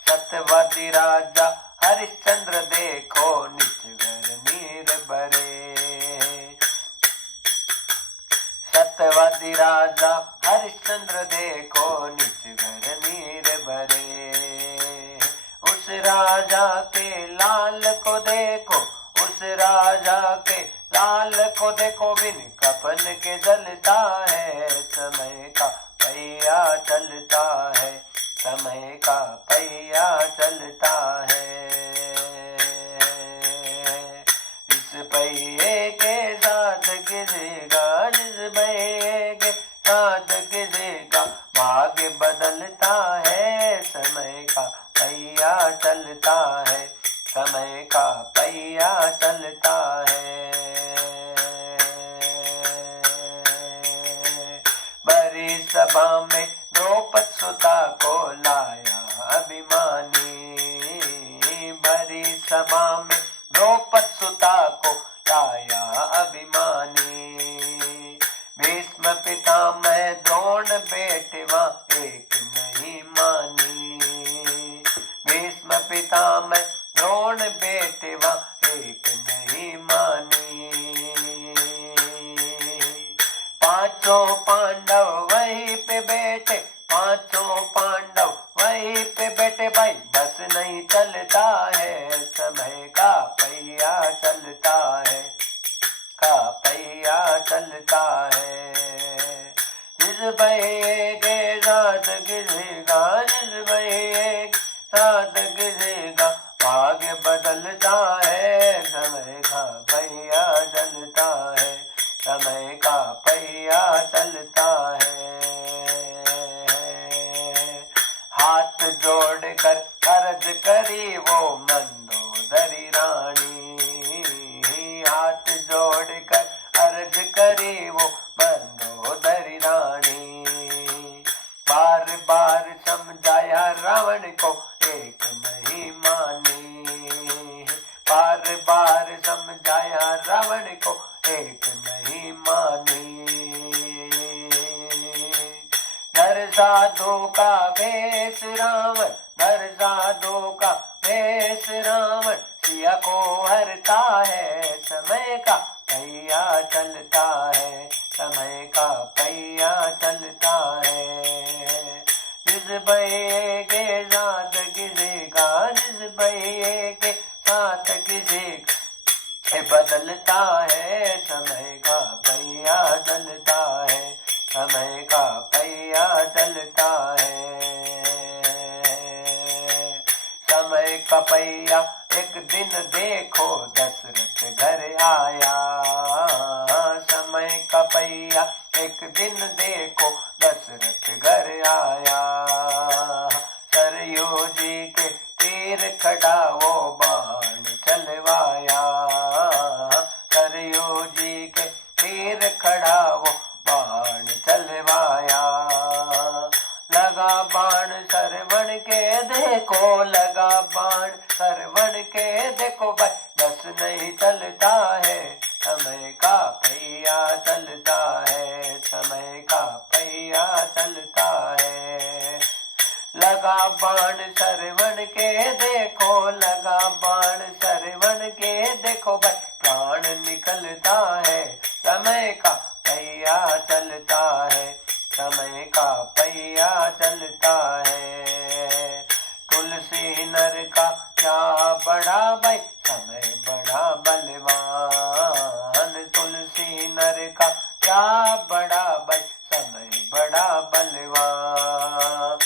सत्यवादी राजा हरिश्चंद्र देखो, निज घर नीर भरे, सत्यवादी राजा हरिश्चंद्र देखो, निज घर नीर भरे। उस राजा के लाल को देखो, उस राजा के लाल को देखो, बिन कफन के जलता है, समय का पहिया चलता है, समय का पहिया चलता है। जिस पहिए के साथ किसेगा, जिस पहिए के साथ किसेगा, भाग्य बदलता है, समय का पहिया चलता है, समय का पहिया चलता है। बड़ी सभा में द्रौपद सुता को लाया अभिमानी, बड़ी सभा में द्रौपद सुता को लाया अभिमानी। भीष्म पितामह द्रोण बेटवा एक नहीं मानी, भीष्म पितामह द्रोण बेटवा एक नहीं मानी। पांचों पांडव वहीं पे बैठे, पांचों पांडव वहीं पे बैठे, भाई बस नहीं चलता है, समय का पहिया चलता है, का पहिया चलता है। जिस पहिए के साथ किसेगा, जिस पहिए के साथ किसेगा, भाग्य बदलता है, समय का पहिया चलता है, समय का पहिया चलता है। हाथ जोड़कर अर्ज करी वो मंदोदरी रानी, हाथ जोड़कर अर्ज करी वो मंदोदरी रानी। बार बार समझाया रावण को एक नहीं मानी, बार बार समझाया रावण को एक नहीं मानी। नर साधु का भेष रावण, नर साधु का भेष रावण, सिया को हरता है, समय का पहिया चलता है, समय का पहिया चलता है। जिस पहिए के साथ किसेगा, जिस पहिए के साथ किसेगा, बदलता है, समय का पहिया चलता है, समय का पहिया चलता है। समय का पहिया एक दिन देखो, दशरथ घर आया। समय का पहिया एक दिन देखो दशरथ घर आया। सरयू जी के तीर खड़ा वो बाण चलवाया। सरयू जी के तीर खड़ा वो बाण चलवाया। लगा बाण सरवण के देखो, लगा बाण सरवण के देखो भाई, बस नहीं चलता है समय का पहिया चलता है, समय का पहिया चलता है। लगा बाण सरवण के देखो, लगा बाण सरवण के देखो भाई, प्राण निकलता है समय का पहिया चलता है, समय का पहिया चलता है। तुलसी नर का क्या बड़ा भाई, समय बड़ा बलवान। तुलसी नर का क्या बड़ा भाई, समय बड़ा बलवान।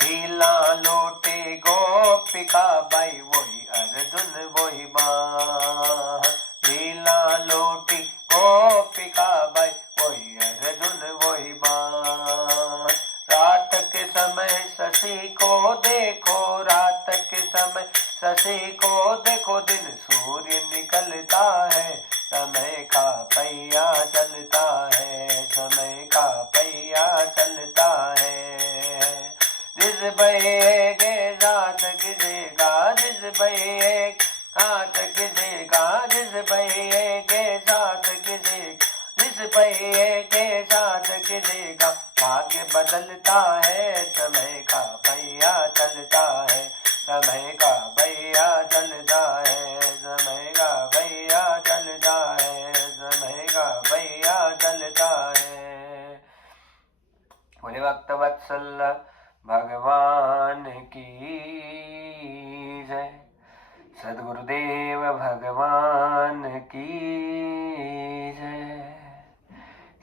भीला लोटे गोपिका बाई, वही अर्जुन वही बाण। भीला लोटी गोपिका बाई, वही अर्जुन वही बाण। रात के समय शशि को देखो, रात के समय शशि को देखो, दिन सूर्य निकलता है समय का पहिया चलता है, समय का पहिया चलता है। जिस बहेगे साथ गिरेगा, जिस बहेगे हाथ गिरेगा, जिस बहेगे साथ गिरेगा, जिस बहेगे साथ गिरेगा। भाग्य बदलता है समय का पहिया चलता है, समय का पहिया चलता है, समय का पहिया चलता है, समय का पहिया चलता है। बोले भक्त वत्सल भगवान की जय, सद्गुरुदेव भगवान की जय।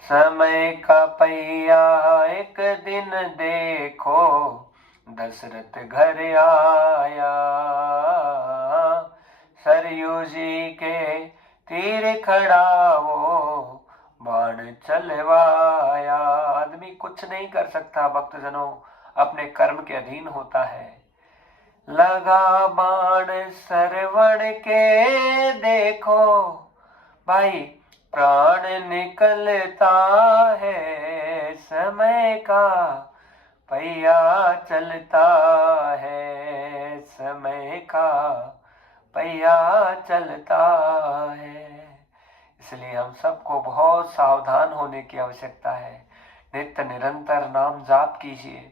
समय का पहिया एक दिन देखो दशरथ घर आया। सरयू जी के तीर खड़ा वो बाण चलवाया। आदमी कुछ नहीं कर सकता भक्तजनों, अपने कर्म के अधीन होता है। लगा बाण सरवण के देखो भाई, प्राण निकलता है समय का पहिया चलता है, समय का पहिया चलता है। इसलिए हम सबको बहुत सावधान होने की आवश्यकता है। नित्य निरंतर नाम जाप कीजिए।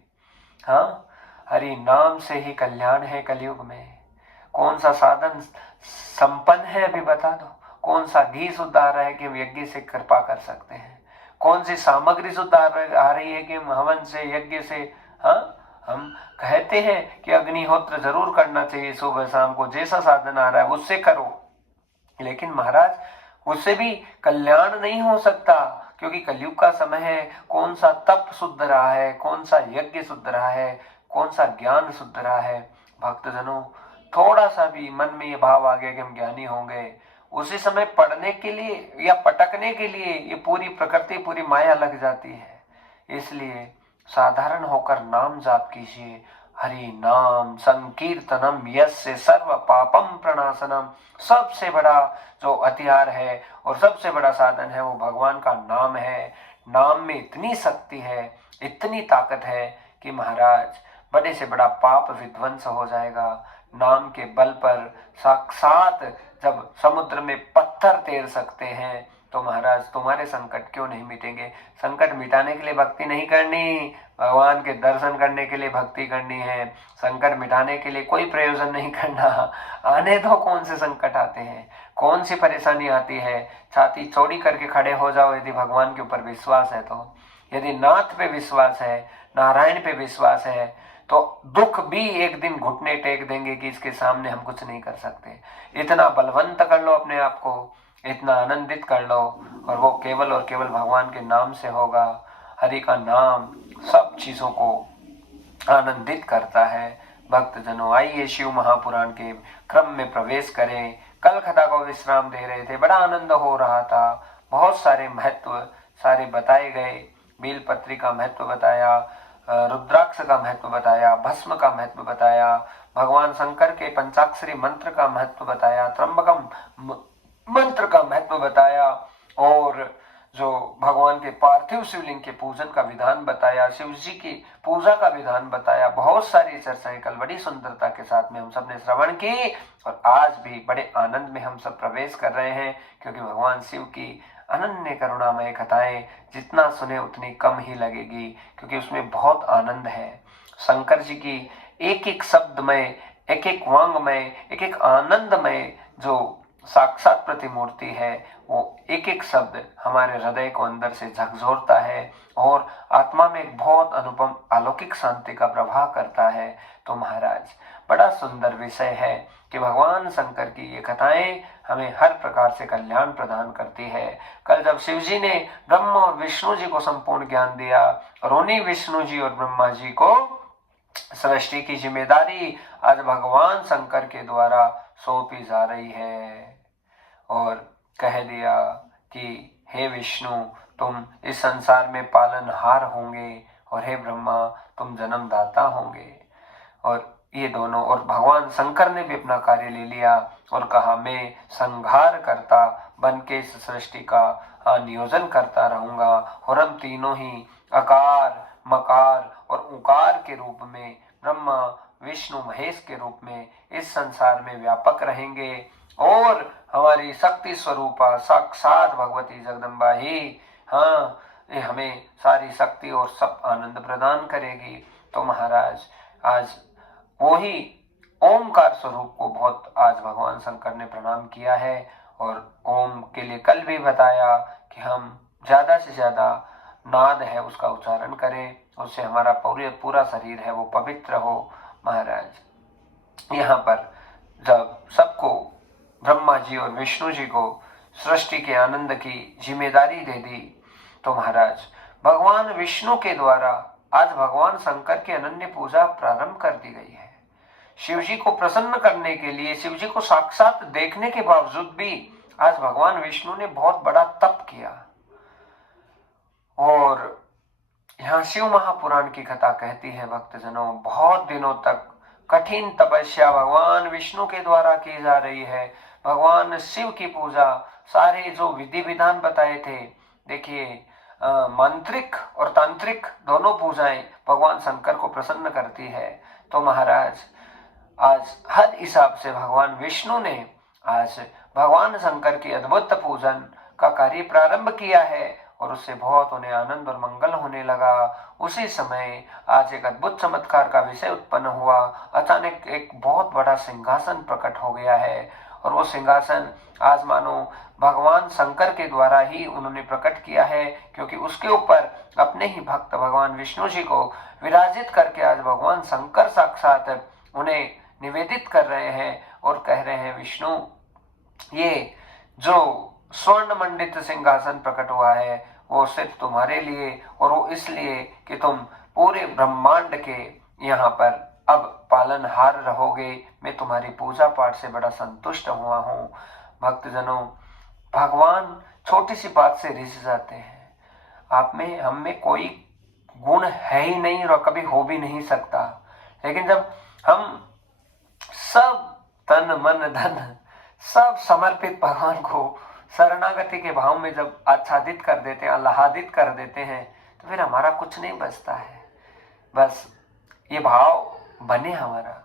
हाँ, हरि नाम से ही कल्याण है कलयुग में। कौन सा साधन संपन्न है अभी बता दो। कौन सा घी शुद्ध आ रहा है कि हम यज्ञ से कृपा कर सकते हैं। कौन सी सामग्री शुद्ध आ रही है कि हम हवन से यज्ञ से, हाँ, हम कहते हैं कि अग्निहोत्र जरूर करना चाहिए सुबह शाम को, जैसा साधन आ रहा है उससे करो। लेकिन महाराज उससे भी कल्याण नहीं हो सकता, क्योंकि कलयुग का समय है। कौन सा तप शुद्ध रहा है, कौन सा यज्ञ शुद्ध रहा है, कौन सा ज्ञान शुद्ध रहा है। भक्तजनों, थोड़ा सा भी मन में ये भाव आ गया कि हम ज्ञानी होंगे, उसी समय पढ़ने के लिए या पटकने के लिए ये पूरी प्रकृति, पूरी माया लग जाती है। इसलिए साधारण होकर नाम जाप कीजिए। हरि नाम संकीर्तनम यस्य सर्व पापम प्रणाशनम। सबसे बड़ा जो हथियार है और सबसे बड़ा साधन है वो भगवान का नाम है। नाम में इतनी शक्ति है, इतनी ताकत है कि महाराज बड़े से बड़ा पाप विध्वंस हो जाएगा। नाम के बल पर साक्षात जब समुद्र में पत्थर तैर सकते हैं, तो महाराज तुम्हारे संकट क्यों नहीं मिटेंगे। संकट मिटाने के लिए भक्ति नहीं करनी, भगवान के दर्शन करने के लिए भक्ति करनी है। संकट मिटाने के लिए कोई प्रयोजन नहीं करना। आने दो, कौन से संकट आते हैं, कौन सी परेशानी आती है, छाती चौड़ी करके खड़े हो जाओ यदि भगवान के ऊपर विश्वास है तो। यदि नाथ पे विश्वास है, नारायण पे विश्वास है, तो दुख भी एक दिन घुटने टेक देंगे कि इसके सामने हम कुछ नहीं कर सकते। इतना बलवंत कर लो अपने आप को, इतना आनंदित कर लो, और वो केवल और केवल भगवान के नाम से होगा। हरि का नाम सब चीजों को आनंदित करता है। भक्तजनों, आइए शिव महापुराण के क्रम में प्रवेश करें। कल कथा को विश्राम दे रहे थे, बड़ा आनंद हो रहा था। बहुत सारे महत्व सारे बताए गए। बेलपत्री का महत्व बताया, रुद्राक्ष का महत्व बताया, भस्म का महत्व बताया, भगवान शंकर के पंचाक्षरी मंत्र का महत्व बताया, त्र्यंबकम मंत्र का महत्व बताया, और जो भगवान के पार्थिव शिवलिंग के पूजन का विधान बताया, शिव जी की पूजा का विधान बताया। बहुत सारी चर्चाएं कल बड़ी सुंदरता के साथ में हम सब ने श्रवण की, और आज भी बड़े आनंद में हम सब प्रवेश कर रहे हैं, क्योंकि भगवान शिव की अनन्य करुणामय कथाएं जितना सुने उतनी कम ही लगेगी, क्योंकि उसमें बहुत आनंद है। शंकर जी की एक एक शब्द में, एक एक वांग में, एक एक आनंदमय जो साक्षात प्रतिमूर्ति है, वो एक एक शब्द हमारे हृदय को अंदर से झकझोरता है और आत्मा में एक बहुत अनुपम अलौकिक शांति का प्रवाह करता है। तो महाराज, बड़ा सुंदर विषय है कि भगवान शंकर की ये कथाएं हमें हर प्रकार से कल्याण प्रदान करती है। कल जब शिव जी ने ब्रह्मा और विष्णु जी को संपूर्ण ज्ञान दिया, और उन्हीं विष्णु जी और ब्रह्मा जी को सृष्टि की जिम्मेदारी आज भगवान शंकर के द्वारा सौंपी जा रही है, और कह दिया कि हे विष्णु, तुम इस संसार में पालनहार होंगे, और हे ब्रह्मा, तुम जन्मदाता होंगे। और ये दोनों, और भगवान शंकर ने भी अपना कार्य ले लिया और कहा, मैं संहार करता बन के इस सृष्टि का नियोजन करता रहूंगा, और हम तीनों ही अकार, मकार और उकार के रूप में, ब्रह्मा विष्णु महेश के रूप में इस संसार में व्यापक रहेंगे, और हमारी शक्ति स्वरूपा साक्षात भगवती जगदम्बा ही ये हमें सारी शक्ति और सब आनंद प्रदान करेगी। तो महाराज, आज वो ही ओमकार स्वरूप को बहुत आज भगवान शंकर ने प्रणाम किया है, और ओम के लिए कल भी बताया कि हम ज्यादा से ज्यादा नाद है उसका उच्चारण करें, उससे हमारा पूरा शरीर है वो पवित्र हो। महाराज, यहाँ पर जब सबको ब्रह्मा जी और विष्णु जी को सृष्टि के आनंद की जिम्मेदारी दे दी, तो महाराज भगवान विष्णु के द्वारा आज भगवान शंकर की अनन्य पूजा प्रारंभ कर दी गई है। शिव जी को प्रसन्न करने के लिए, शिव जी को साक्षात देखने के बावजूद भी आज भगवान विष्णु ने बहुत बड़ा तप किया। और यहाँ शिव महापुराण की कथा कहती है, भक्तजनों, बहुत दिनों तक कठिन तपस्या भगवान विष्णु के द्वारा की जा रही है। भगवान शिव की पूजा, सारे जो विधि विधान बताए थे, देखिए मांत्रिक और तांत्रिक दोनों पूजाएं भगवान शंकर को प्रसन्न करती है। तो महाराज, आज हर हिसाब से भगवान विष्णु ने आज भगवान शंकर की अद्भुत पूजन का कार्य प्रारंभ किया है, और उससे बहुत उन्हें आनंद और मंगल होने लगा। उसी समय आज एक अद्भुत चमत्कार का विषय उत्पन्न हुआ। अचानक एक बहुत बड़ा सिंहासन प्रकट हो गया है, और वो सिंहासन आज मानो भगवान शंकर के द्वारा ही उन्होंने प्रकट किया है, क्योंकि उसके ऊपर अपने ही भक्त भगवान विष्णु जी को विराजित करके आज भगवान शंकर साक्षात उन्हें निवेदित कर रहे हैं, और कह रहे हैं, विष्णु, ये जो स्वर्ण मंडित सिंहासन प्रकट हुआ है वो सिर्फ तुम्हारे लिए, और वो इसलिए कि तुम पूरे ब्रह्मांड के यहाँ पर अब पालनहार रहोगे। मैं तुम्हारी पूजा पाठ से बड़ा संतुष्ट हुआ हूँ। भक्तजनों, भगवान छोटी सी बात से रिझ जाते हैं। आप में, हम में कोई गुण है ही नहीं और कभी हो भी नहीं सकता, लेकिन जब हम सब तन मन धन सब समर्पित भगवान को शरणागति के भाव में जब आच्छादित कर देते हैं, आह्लादित कर देते हैं, तो फिर हमारा कुछ नहीं बचता है। बस ये भाव बने हमारा,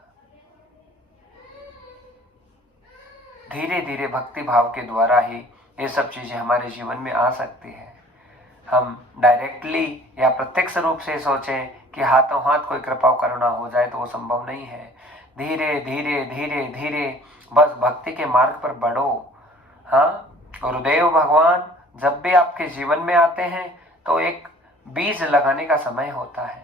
धीरे धीरे भक्ति भाव के द्वारा ही ये सब चीजें हमारे जीवन में आ सकती है। हम डायरेक्टली या प्रत्यक्ष रूप से सोचें कि हाथों हाथ कोई कृपा करुणा हो जाए, तो वो संभव नहीं है। धीरे धीरे धीरे धीरे बस भक्ति के मार्ग पर बढ़ो। हाँ, गुरुदेव भगवान जब भी आपके जीवन में आते हैं तो एक बीज लगाने का समय होता है,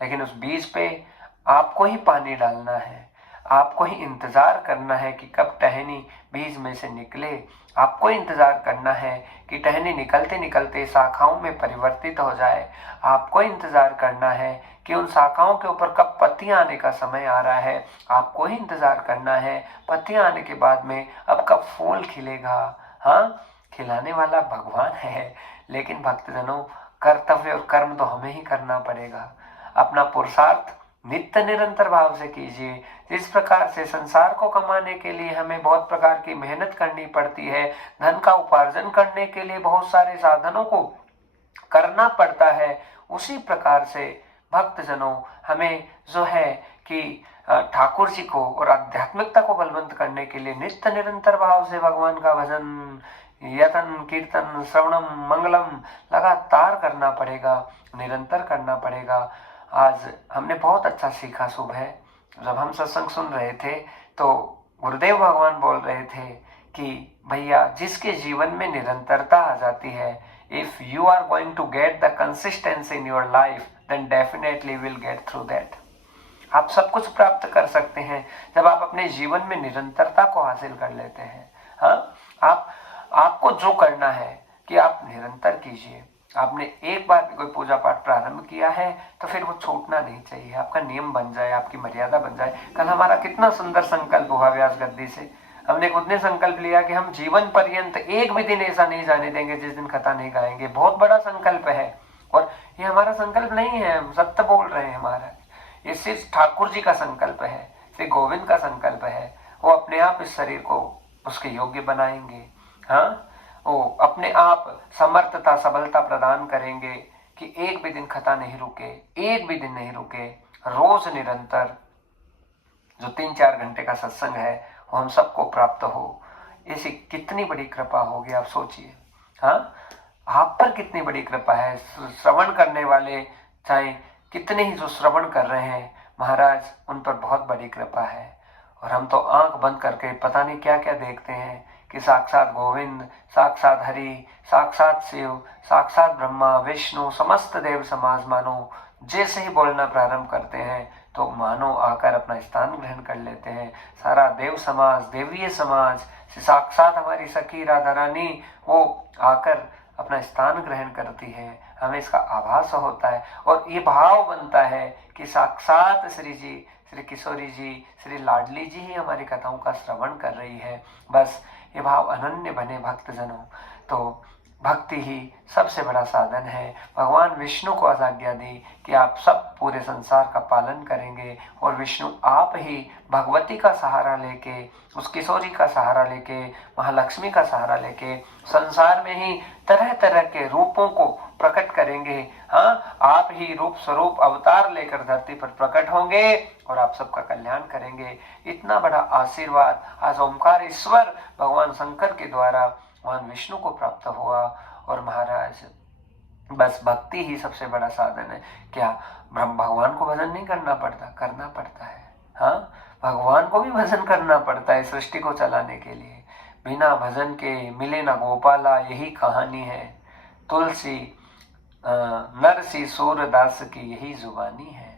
लेकिन उस बीज पे आपको ही पानी डालना है। आपको ही इंतजार करना है कि कब टहनी बीज में से निकले। आपको इंतजार करना है कि टहनी निकलते निकलते शाखाओं में परिवर्तित हो जाए। आपको इंतजार करना है कि उन शाखाओं के ऊपर कब पत्तियां आने का समय आ रहा है। आपको ही इंतजार करना है पत्तियां आने के बाद में अब कब फूल खिलेगा। हाँ, खिलाने वाला भगवान है, लेकिन भक्तजनों कर्तव्य और कर्म तो हमें ही करना पड़ेगा। अपना पुरुषार्थ नित्य निरंतर भाव से कीजिए। जिस प्रकार से संसार को कमाने के लिए हमें बहुत प्रकार की मेहनत करनी पड़ती है, धन का उपार्जन करने के लिए बहुत सारे साधनों को करना पड़ता है, उसी प्रकार से भक्तजनों हमें जो है कि ठाकुर जी को और आध्यात्मिकता को बलवंत करने के लिए नित्य निरंतर भाव से भगवान का भजन, यतन, कीर्तन, श्रवणम, मंगलम लगातार करना पड़ेगा, निरंतर करना पड़ेगा। आज हमने बहुत अच्छा सीखा। सुबह जब हम सत्संग सुन रहे थे तो गुरुदेव भगवान बोल रहे थे कि भैया जिसके जीवन में निरंतरता आ जाती है, if you are going to get the consistency in your life then definitely will get through that. आप सब कुछ प्राप्त कर सकते हैं जब आप अपने जीवन में निरंतरता को हासिल कर लेते हैं। हाँ, आपको जो करना है कि आप निरंतर कीजिए। आपने एक बार कोई पूजा पाठ प्रारंभ किया है तो फिर वो छूटना नहीं चाहिए, आपका नियम बन जाए, आपकी मर्यादा बन जाए। कल हमारा कितना सुंदर संकल्प हुआ व्यास गद्दी से। हमने खुद ने संकल्प लिया कि हम जीवन पर्यंत एक भी दिन ऐसा नहीं जाने देंगे जिस दिन कथा नहीं गाएंगे। बहुत बड़ा संकल्प है और ये हमारा संकल्प नहीं है, हम सत्य बोल रहे हैं महाराज। ये सिर्फ ठाकुर जी का संकल्प है, श्री गोविंद का संकल्प है। वो अपने आप इस शरीर को उसके योग्य बनाएंगे। हाँ, वो अपने आप समर्थता सबलता प्रदान करेंगे कि एक भी दिन खता नहीं रुके, एक भी दिन नहीं रुके। रोज निरंतर जो 3-4 घंटे का सत्संग है वो हम सबको प्राप्त हो। ऐसी कितनी बड़ी कृपा होगी, आप सोचिए। हाँ, आप पर कितनी बड़ी कृपा है। श्रवण करने वाले चाहे कितने ही जो श्रवण कर रहे हैं महाराज, उन पर बहुत बड़ी कृपा है। और हम तो आंख बंद करके पता नहीं क्या क्या देखते हैं कि साक्षात गोविंद, साक्षात हरि, साक्षात शिव, साक्षात ब्रह्मा विष्णु समस्त देव समाज मानो जैसे ही बोलना प्रारंभ करते हैं तो मानो आकर अपना स्थान ग्रहण कर लेते हैं। सारा देव समाज, देवीय समाज, साक्षात हमारी सखी राधा रानी वो आकर अपना स्थान ग्रहण करती है। हमें इसका आभास होता है और ये भाव बनता है कि साक्षात श्री जी, श्री किशोरी जी, श्री लाडली जी ही हमारी कथाओं का श्रवण कर रही है। बस ये भाव अनन्य बने भक्तजनों तो भक्ति ही सबसे बड़ा साधन है। भगवान विष्णु को आज्ञा दी कि आप सब पूरे संसार का पालन करेंगे और विष्णु आप ही भगवती का सहारा लेके, उस किशोरी का सहारा लेके, महालक्ष्मी का सहारा लेके संसार में ही तरह तरह के रूपों को प्रकट करेंगे। हाँ, आप ही रूप स्वरूप अवतार लेकर धरती पर प्रकट होंगे और आप सबका कल्याण करेंगे। इतना बड़ा आशीर्वाद आज ओमकार ईश्वर भगवान शंकर के द्वारा भगवान विष्णु को प्राप्त हुआ। और महाराज बस भक्ति ही सबसे बड़ा साधन है। क्या ब्रह्म भगवान को भजन नहीं करना पड़ता? करना पड़ता है। हाँ, भगवान को भी भजन करना पड़ता है सृष्टि को चलाने के लिए। बिना भजन के मिले ना गोपाला, यही कहानी है। तुलसी नरसी सूरदास की यही जुबानी है।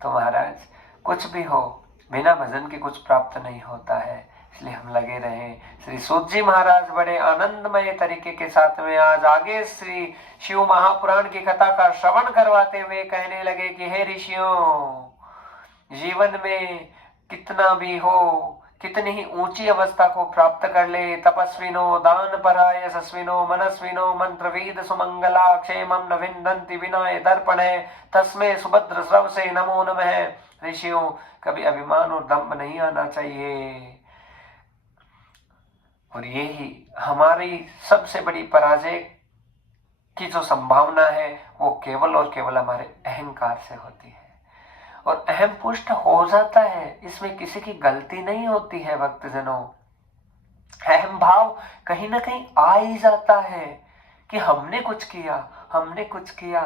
तो महाराज कुछ भी हो, बिना भजन के कुछ प्राप्त नहीं होता है, इसलिए हम लगे रहें। श्री सूत जी महाराज बड़े आनंदमय तरीके के साथ में आज आगे श्री शिव महापुराण की कथा का श्रवण करवाते हुए कहने लगे कि हे ऋषियों, जीवन में कितना भी हो, कितनी ही ऊंची अवस्था को प्राप्त कर ले, तपस्विनो दान पराय यशस्विनो मनस्विनो मंत्रवेद सुमंगला क्षेमम न विंदन्ति विनाय दर्पणे तस्मे सुभद्र स्रव से नमो नमः। ऋषियों, कभी अभिमान और दंभ नहीं आना चाहिए। और यही हमारी सबसे बड़ी पराजय की जो संभावना है वो केवल और केवल हमारे अहंकार से होती है। और अहम पुष्ट हो जाता है, इसमें किसी की गलती नहीं होती है भक्तजनों। अहम भाव कहीं ना कहीं आ ही जाता है कि हमने कुछ किया, हमने कुछ किया।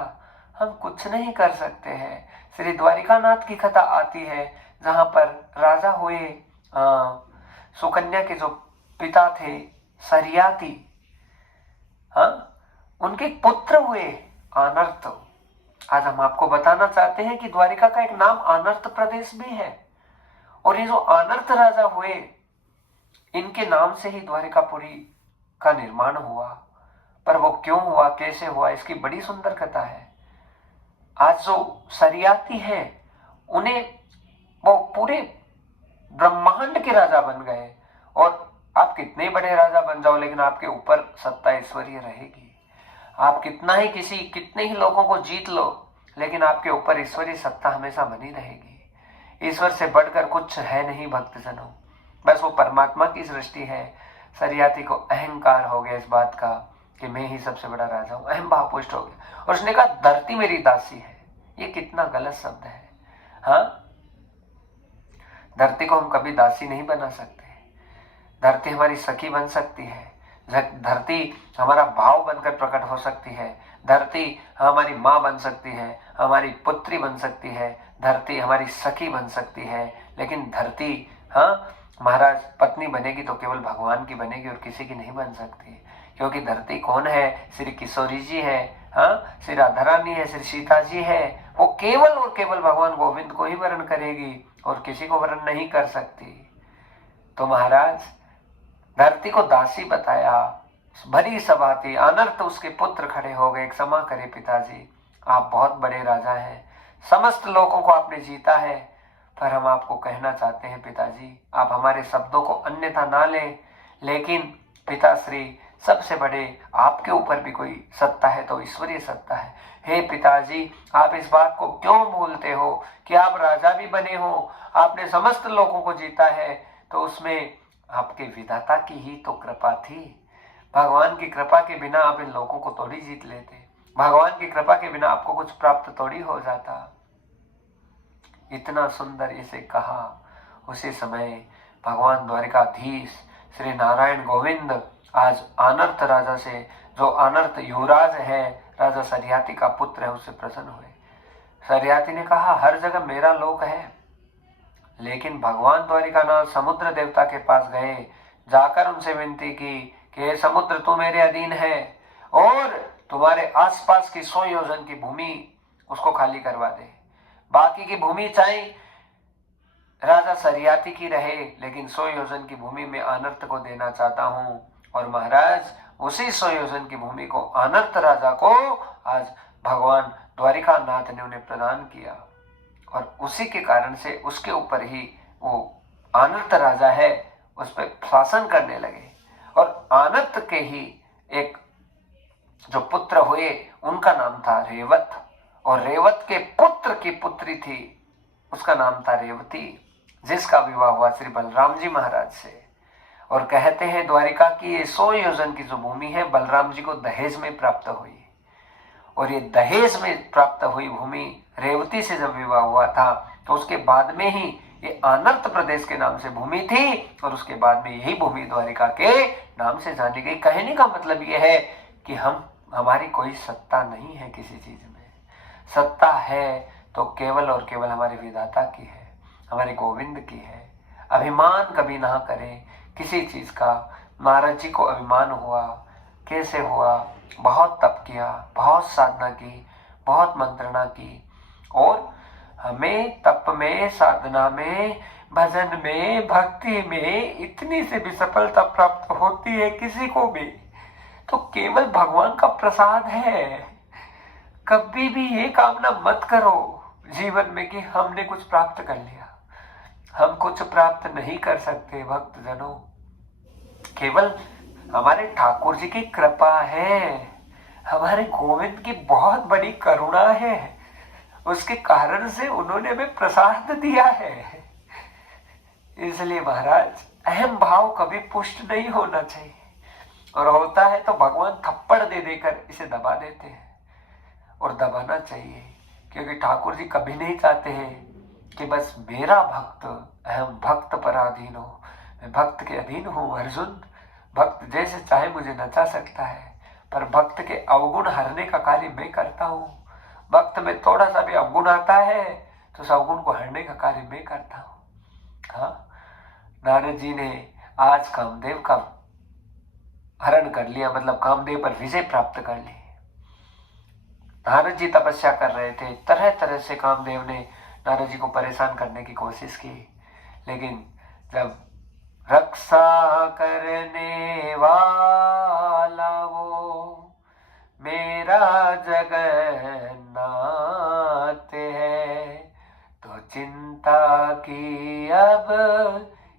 हम कुछ नहीं कर सकते हैं। श्री द्वारिकानाथ की कथा आती है जहां पर राजा हुए सुकन्या के जो पिता थे सरियाती, हाँ, उनके पुत्र हुए अनर्थ। आज हम आपको बताना चाहते हैं कि द्वारिका का एक नाम अनर्थ प्रदेश भी है। और ये जो अनर्थ राजा हुए, इनके नाम से ही द्वारिकापुरी का निर्माण हुआ। पर वो क्यों हुआ, कैसे हुआ, इसकी बड़ी सुंदर कथा है। आज जो सरियाती हैं, उन्हें वो पूरे ब्रह्मांड के राजा बन गए। और आप कितने बड़े राजा बन जाओ, लेकिन आपके ऊपर सत्ता ईश्वरीय रहेगी। आप कितने ही लोगों को जीत लो, लेकिन आपके ऊपर ईश्वरीय सत्ता हमेशा बनी रहेगी। ईश्वर से बढ़कर कुछ है नहीं भक्तजनों, बस वो परमात्मा की सृष्टि है। सरियाती को अहंकार हो गया इस बात का कि मैं ही सबसे बड़ा राजा हूं, अहम भाव पुष्ट हो गया। और उसने कहा धरती मेरी दासी है। ये कितना गलत शब्द है। हाँ, धरती को हम कभी दासी नहीं बना सकते। धरती हमारी सखी बन सकती है, धरती हमारा भाव बनकर प्रकट हो सकती है, धरती हमारी माँ बन सकती है, हमारी पुत्री बन सकती है, धरती हमारी सखी बन सकती है। लेकिन धरती, हाँ महाराज, पत्नी बनेगी तो केवल भगवान की बनेगी और किसी की नहीं बन सकती। क्योंकि धरती कौन है? श्री किशोरी जी है, हाँ, श्री राधा रानी है, श्री सीता जी है। वो केवल और केवल भगवान गोविंद को ही वर्ण करेगी और किसी को वर्ण नहीं कर सकती। तो महाराज, धरती को दासी बताया, भरी सभा थी, अनर्थ उसके पुत्र खड़े हो गए। क्षमा करे पिताजी, आप बहुत बड़े राजा हैं, समस्त लोगों को आपने जीता है, पर हम आपको कहना चाहते हैं पिताजी, आप हमारे शब्दों को अन्यथा ना लें। लेकिन पिताश्री, सबसे बड़े आपके ऊपर भी कोई सत्ता है तो ईश्वरीय सत्ता है। हे पिताजी, आप इस बात को क्यों भूलते हो कि आप राजा भी बने हो, आपने समस्त लोगों को जीता है, तो उसमें आपके विधाता की ही तो कृपा थी। भगवान की कृपा के बिना आप इन लोगों को थोड़ी जीत लेते, भगवान की कृपा के बिना आपको कुछ प्राप्त थोड़ी हो जाता। इतना सुंदर इसे कहा। उसी समय भगवान द्वारिकाधीश श्री नारायण गोविंद आज अनर्थ राजा से, जो अनर्थ युवराज है, राजा सरियाती का पुत्र है, उससे प्रसन्न हुए। सरियाती ने कहा हर जगह मेरा लोक है, लेकिन भगवान द्वारिकानाथ समुद्र देवता के पास गए, जाकर उनसे विनती की कि हे समुद्र, तू मेरे अधीन है और तुम्हारे आसपास की 100 योजन की भूमि उसको खाली करवा दे। बाकी की भूमि चाहे राजा सरियाती की रहे, लेकिन 100 योजन की भूमि में अनर्थ को देना चाहता हूं। और महाराज, उसी 100 योजन की भूमि को अनर्थ राजा को आज भगवान द्वारिकानाथ ने उन्हें प्रदान किया। और उसी के कारण से उसके ऊपर ही वो अनर्थ राजा है, उस पर शासन करने लगे। और अनर्थ के ही एक जो पुत्र हुए, उनका नाम था रेवत, और रेवत के पुत्र की पुत्री थी, उसका नाम था रेवती, जिसका विवाह हुआ श्री बलराम जी महाराज से। और कहते हैं द्वारिका की ये 100 योजन की जो भूमि है, बलराम जी को दहेज में प्राप्त हुई। और ये दहेज में प्राप्त हुई भूमि रेवती से जब विवाह हुआ था, तो उसके बाद में ही ये अनर्थ प्रदेश के नाम से भूमि थी, और उसके बाद में यही भूमि द्वारिका के नाम से जानी गई। कहने का मतलब यह है कि हमारी कोई सत्ता नहीं है किसी चीज में। सत्ता है तो केवल और केवल हमारे विधाता की है, हमारे गोविंद की है। अभिमान कभी ना करें किसी चीज का। महाराज जी को अभिमान हुआ, कैसे हुआ? बहुत तप किया, बहुत साधना की, बहुत मंत्रणा की, और हमें तप में, साधना में, भजन में, भक्ति में इतनी से भी सफलता प्राप्त होती है किसी को भी, तो केवल भगवान का प्रसाद है। कभी भी ये कामना मत करो जीवन में कि हमने कुछ प्राप्त कर लिया। हम कुछ प्राप्त नहीं कर सकते भक्तजनों, केवल हमारे ठाकुर जी की कृपा है, हमारे गोविंद की बहुत बड़ी करुणा है। उसके कारण से उन्होंने हमें प्रसाद दिया है। इसलिए महाराज, अहम भाव कभी पुष्ट नहीं होना चाहिए, और होता है तो भगवान थप्पड़ दे देकर इसे दबा देते हैं। और दबाना चाहिए, क्योंकि ठाकुर जी कभी नहीं चाहते हैं कि बस मेरा भक्त, अहम भक्त पराधीन हो, मैं भक्त के अधीन हूं। अर्जुन, भक्त जैसे चाहे मुझे नचा सकता है, पर भक्त के अवगुण हरने का कार्य मैं करता हूं। भक्त में थोड़ा सा भी अवगुण आता है तो उस अवगुण को हरने का कार्य मैं करता हूं। हाँ, नारद जी ने आज कामदेव का हरण कर लिया, मतलब कामदेव पर विजय प्राप्त कर ली। नारद जी तपस्या कर रहे थे, तरह तरह से कामदेव ने नारद जी को परेशान करने की कोशिश की, लेकिन जब रक्षा करने वाला वो मेरा जगन्नाथ है, तो चिंता की अब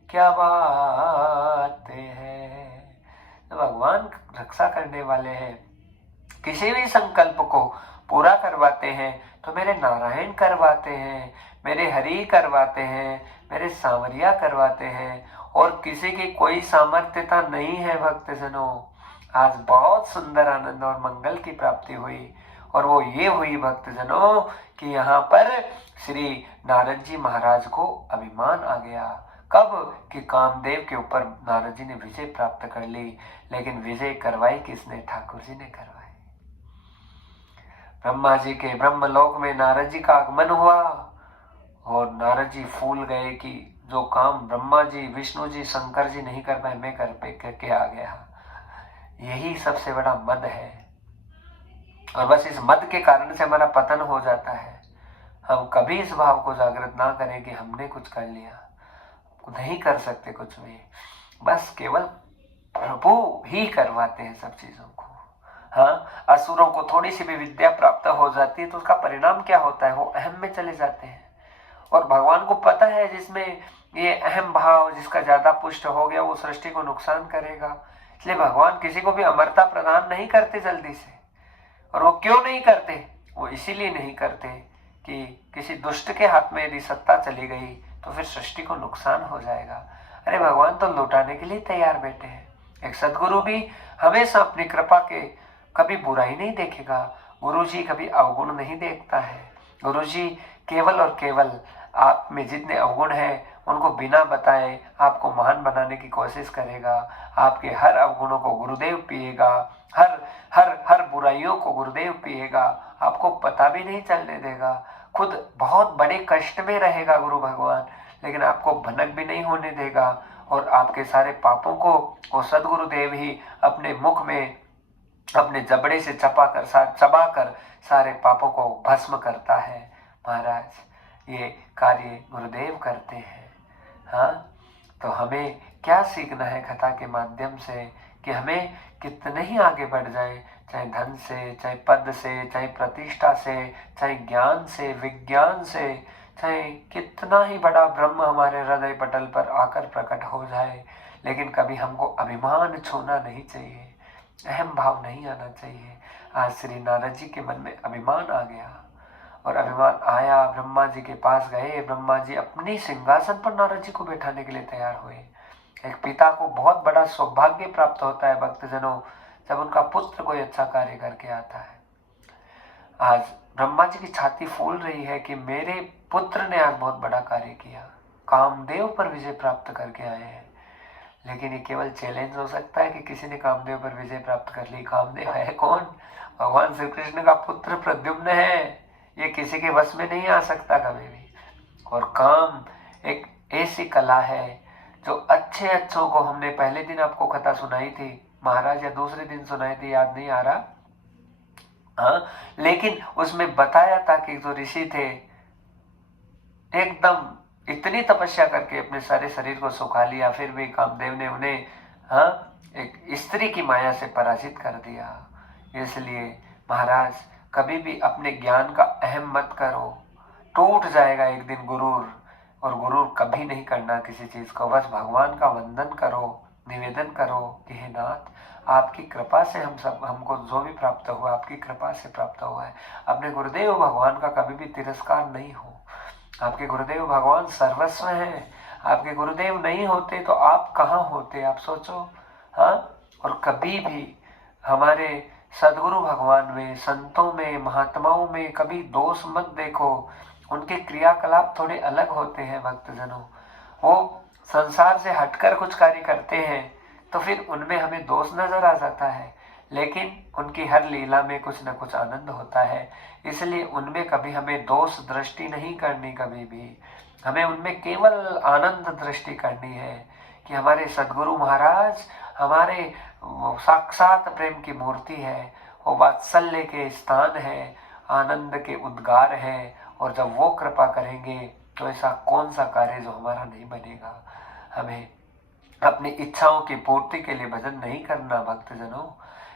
क्या बात है। तो भगवान रक्षा करने वाले हैं, किसी भी संकल्प को पूरा करवाते हैं तो मेरे नारायण करवाते हैं, मेरे हरि करवाते हैं, मेरे सांवरिया करवाते हैं। और किसी की कोई सामर्थ्यता नहीं है भक्तजनों। आज बहुत सुंदर आनंद और मंगल की प्राप्ति हुई, और वो ये हुई भक्तजनों कि यहाँ पर श्री नारद जी महाराज को अभिमान आ गया। कब कि कामदेव के ऊपर नारद जी ने विजय प्राप्त कर ली, लेकिन विजय करवाई किसने? ठाकुर जी ने करवाई। ब्रह्मा जी के ब्रह्मलोक में नारद जी का आगमन हुआ, और नारद जी फूल गए कि जो काम ब्रह्मा जी, विष्णु जी, शंकर जी नहीं कर पाए, मैं करके आ गया। यही सबसे बड़ा मद है, और बस इस मद के कारण से हमारा पतन हो जाता है। हम कभी इस भाव को जागृत ना करें कि हमने कुछ कर लिया, नहीं कर सकते कुछ भी, बस केवल प्रभु ही करवाते हैं सब चीजों को। हाँ, असुरों को थोड़ी सी भी विद्या प्राप्त हो जाती है तो उसका परिणाम क्या होता है? वो अहम में चले जाते हैं, और भगवान को पता है जिसमें ये अहम भाव जिसका ज्यादा पुष्ट हो गया वो सृष्टि को नुकसान करेगा। इसलिए भगवान किसी को भी अमरता प्रदान नहीं करते जल्दी से। और वो क्यों नहीं करते? वो इसीलिए नहीं करते कि किसी दुष्ट के हाथ में यदि सत्ता चली गई तो फिर सृष्टि को नुकसान हो जाएगा। अरे भगवान तो लौटाने के लिए तैयार बैठे हैं। एक सदगुरु भी हमेशा अपनी कृपा के कभी बुराई नहीं देखेगा। गुरु जी कभी अवगुण नहीं देखता है। गुरु जी केवल और केवल आप में जितने अवगुण हैं उनको बिना बताए आपको महान बनाने की कोशिश करेगा। आपके हर अवगुणों को गुरुदेव पिएगा, हर हर हर बुराइयों को गुरुदेव पिएगा, आपको पता भी नहीं चलने देगा। खुद बहुत बड़े कष्ट में रहेगा गुरु भगवान, लेकिन आपको भनक भी नहीं होने देगा। और आपके सारे पापों को वो सदगुरुदेव ही अपने मुख में अपने जबड़े से चबाकर सारे पापों को भस्म करता है। महाराज ये कार्य गुरुदेव करते हैं। हाँ, तो हमें क्या सीखना है कथा के माध्यम से कि हमें कितने ही आगे बढ़ जाए, चाहे धन से, चाहे पद से, चाहे प्रतिष्ठा से, चाहे ज्ञान से, विज्ञान से, चाहे कितना ही बड़ा ब्रह्म हमारे हृदय पटल पर आकर प्रकट हो जाए, लेकिन कभी हमको अभिमान छूना नहीं चाहिए, अहम भाव नहीं आना चाहिए। आज श्री नारद जी के मन में अभिमान आ गया, और अभिमान आया, ब्रह्मा जी के पास गए। ब्रह्मा जी अपनी सिंहासन पर नारद जी को बैठाने के लिए तैयार हुए। एक पिता को बहुत बड़ा सौभाग्य प्राप्त होता है भक्तजनों, जब उनका पुत्र कोई अच्छा कार्य करके आता है। आज ब्रह्मा जी की छाती फूल रही है कि मेरे पुत्र ने आज बहुत बड़ा कार्य किया, कामदेव पर विजय प्राप्त करके आए हैं। लेकिन ये केवल चैलेंज हो सकता है कि किसी ने कामदेव पर विजय प्राप्त कर ली। कामदेव है कौन? भगवान श्री कृष्ण का पुत्र प्रद्युम्न है। ये किसी के वश में नहीं आ सकता कभी भी। और काम एक ऐसी कला है जो अच्छे अच्छों को, हमने पहले दिन आपको कथा सुनाई थी महाराज, या दूसरे दिन सुनाई थी, याद नहीं आ रहा। हाँ, लेकिन उसमें बताया था कि जो ऋषि थे एकदम इतनी तपस्या करके अपने सारे शरीर को सुखा लिया, फिर भी कामदेव ने उन्हें एक स्त्री की माया से पराजित कर दिया। इसलिए महाराज कभी भी अपने ज्ञान का अहम मत करो, टूट जाएगा एक दिन गुरूर। और गुरूर कभी नहीं करना किसी चीज को, बस भगवान का वंदन करो, निवेदन करो कि हे नाथ, आपकी कृपा से हमको जो भी प्राप्त हुआ आपकी कृपा से प्राप्त हुआ है। अपने गुरुदेव भगवान का कभी भी तिरस्कार नहीं हो। आपके गुरुदेव भगवान सर्वस्व हैं। आपके गुरुदेव नहीं होते तो आप कहाँ होते, आप सोचो। हाँ, और कभी भी हमारे सदगुरु भगवान में, संतों में, महात्माओं में कभी दोष मत देखो। उनके क्रियाकलाप थोड़े अलग होते हैं भक्तजनों। वो संसार से हटकर कुछ कार्य करते हैं तो फिर उनमें हमें दोष नजर आ जाता है, लेकिन उनकी हर लीला में कुछ न कुछ आनंद होता है। इसलिए उनमें कभी हमें दोष दृष्टि नहीं करनी, कभी भी हमें उनमें केवल आनंद दृष्टि करनी है कि हमारे सदगुरु महाराज हमारे साक्षात प्रेम की मूर्ति है, वो वात्सल्य के स्थान है, आनंद के उद्गार हैं। और जब वो कृपा करेंगे तो ऐसा कौन सा कार्य जो हमारा नहीं बनेगा। हमें अपनी इच्छाओं की पूर्ति के लिए भजन नहीं करना भक्तजनों।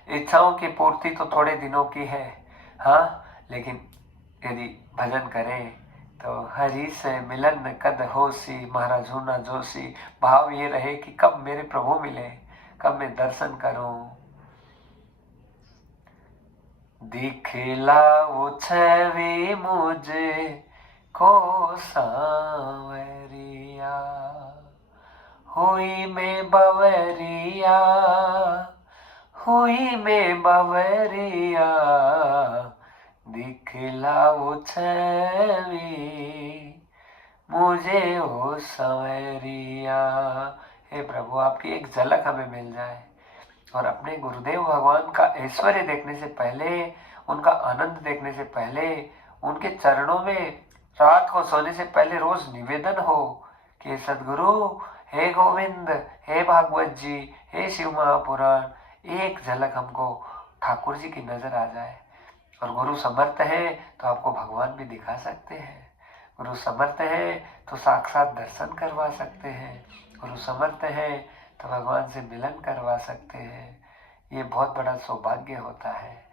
इच्छाओं की पूर्ति तो थोड़े दिनों की है, हाँ, लेकिन यदि भजन करें तो हरि से मिलन कद होसी, महाराज हुना जोशी। भाव ये रहे कि कब मेरे प्रभु मिले, कब मैं दर्शन करूं। दिखलाओ छवि मुझे को सांवरिया, हुई में बवरिया, हुई में बवरिया, दिखलाओ छवि मुझे ओ सांवरिया। हे प्रभु, आपकी एक झलक हमें मिल जाए और अपने गुरुदेव भगवान का ऐश्वर्य देखने से पहले, उनका आनंद देखने से पहले, उनके चरणों में रात को सोने से पहले रोज निवेदन हो कि सदगुरु, हे गोविंद, हे भागवत जी, हे शिव महापुराण, एक झलक हमको ठाकुर जी की नजर आ जाए। और गुरु समर्थ है तो आपको भगवान भी दिखा सकते हैं। गुरु समर्थ है तो साक्षात दर्शन करवा सकते हैं। गुरु समर्थ है तो भगवान से मिलन करवा सकते हैं। ये बहुत बड़ा सौभाग्य होता है।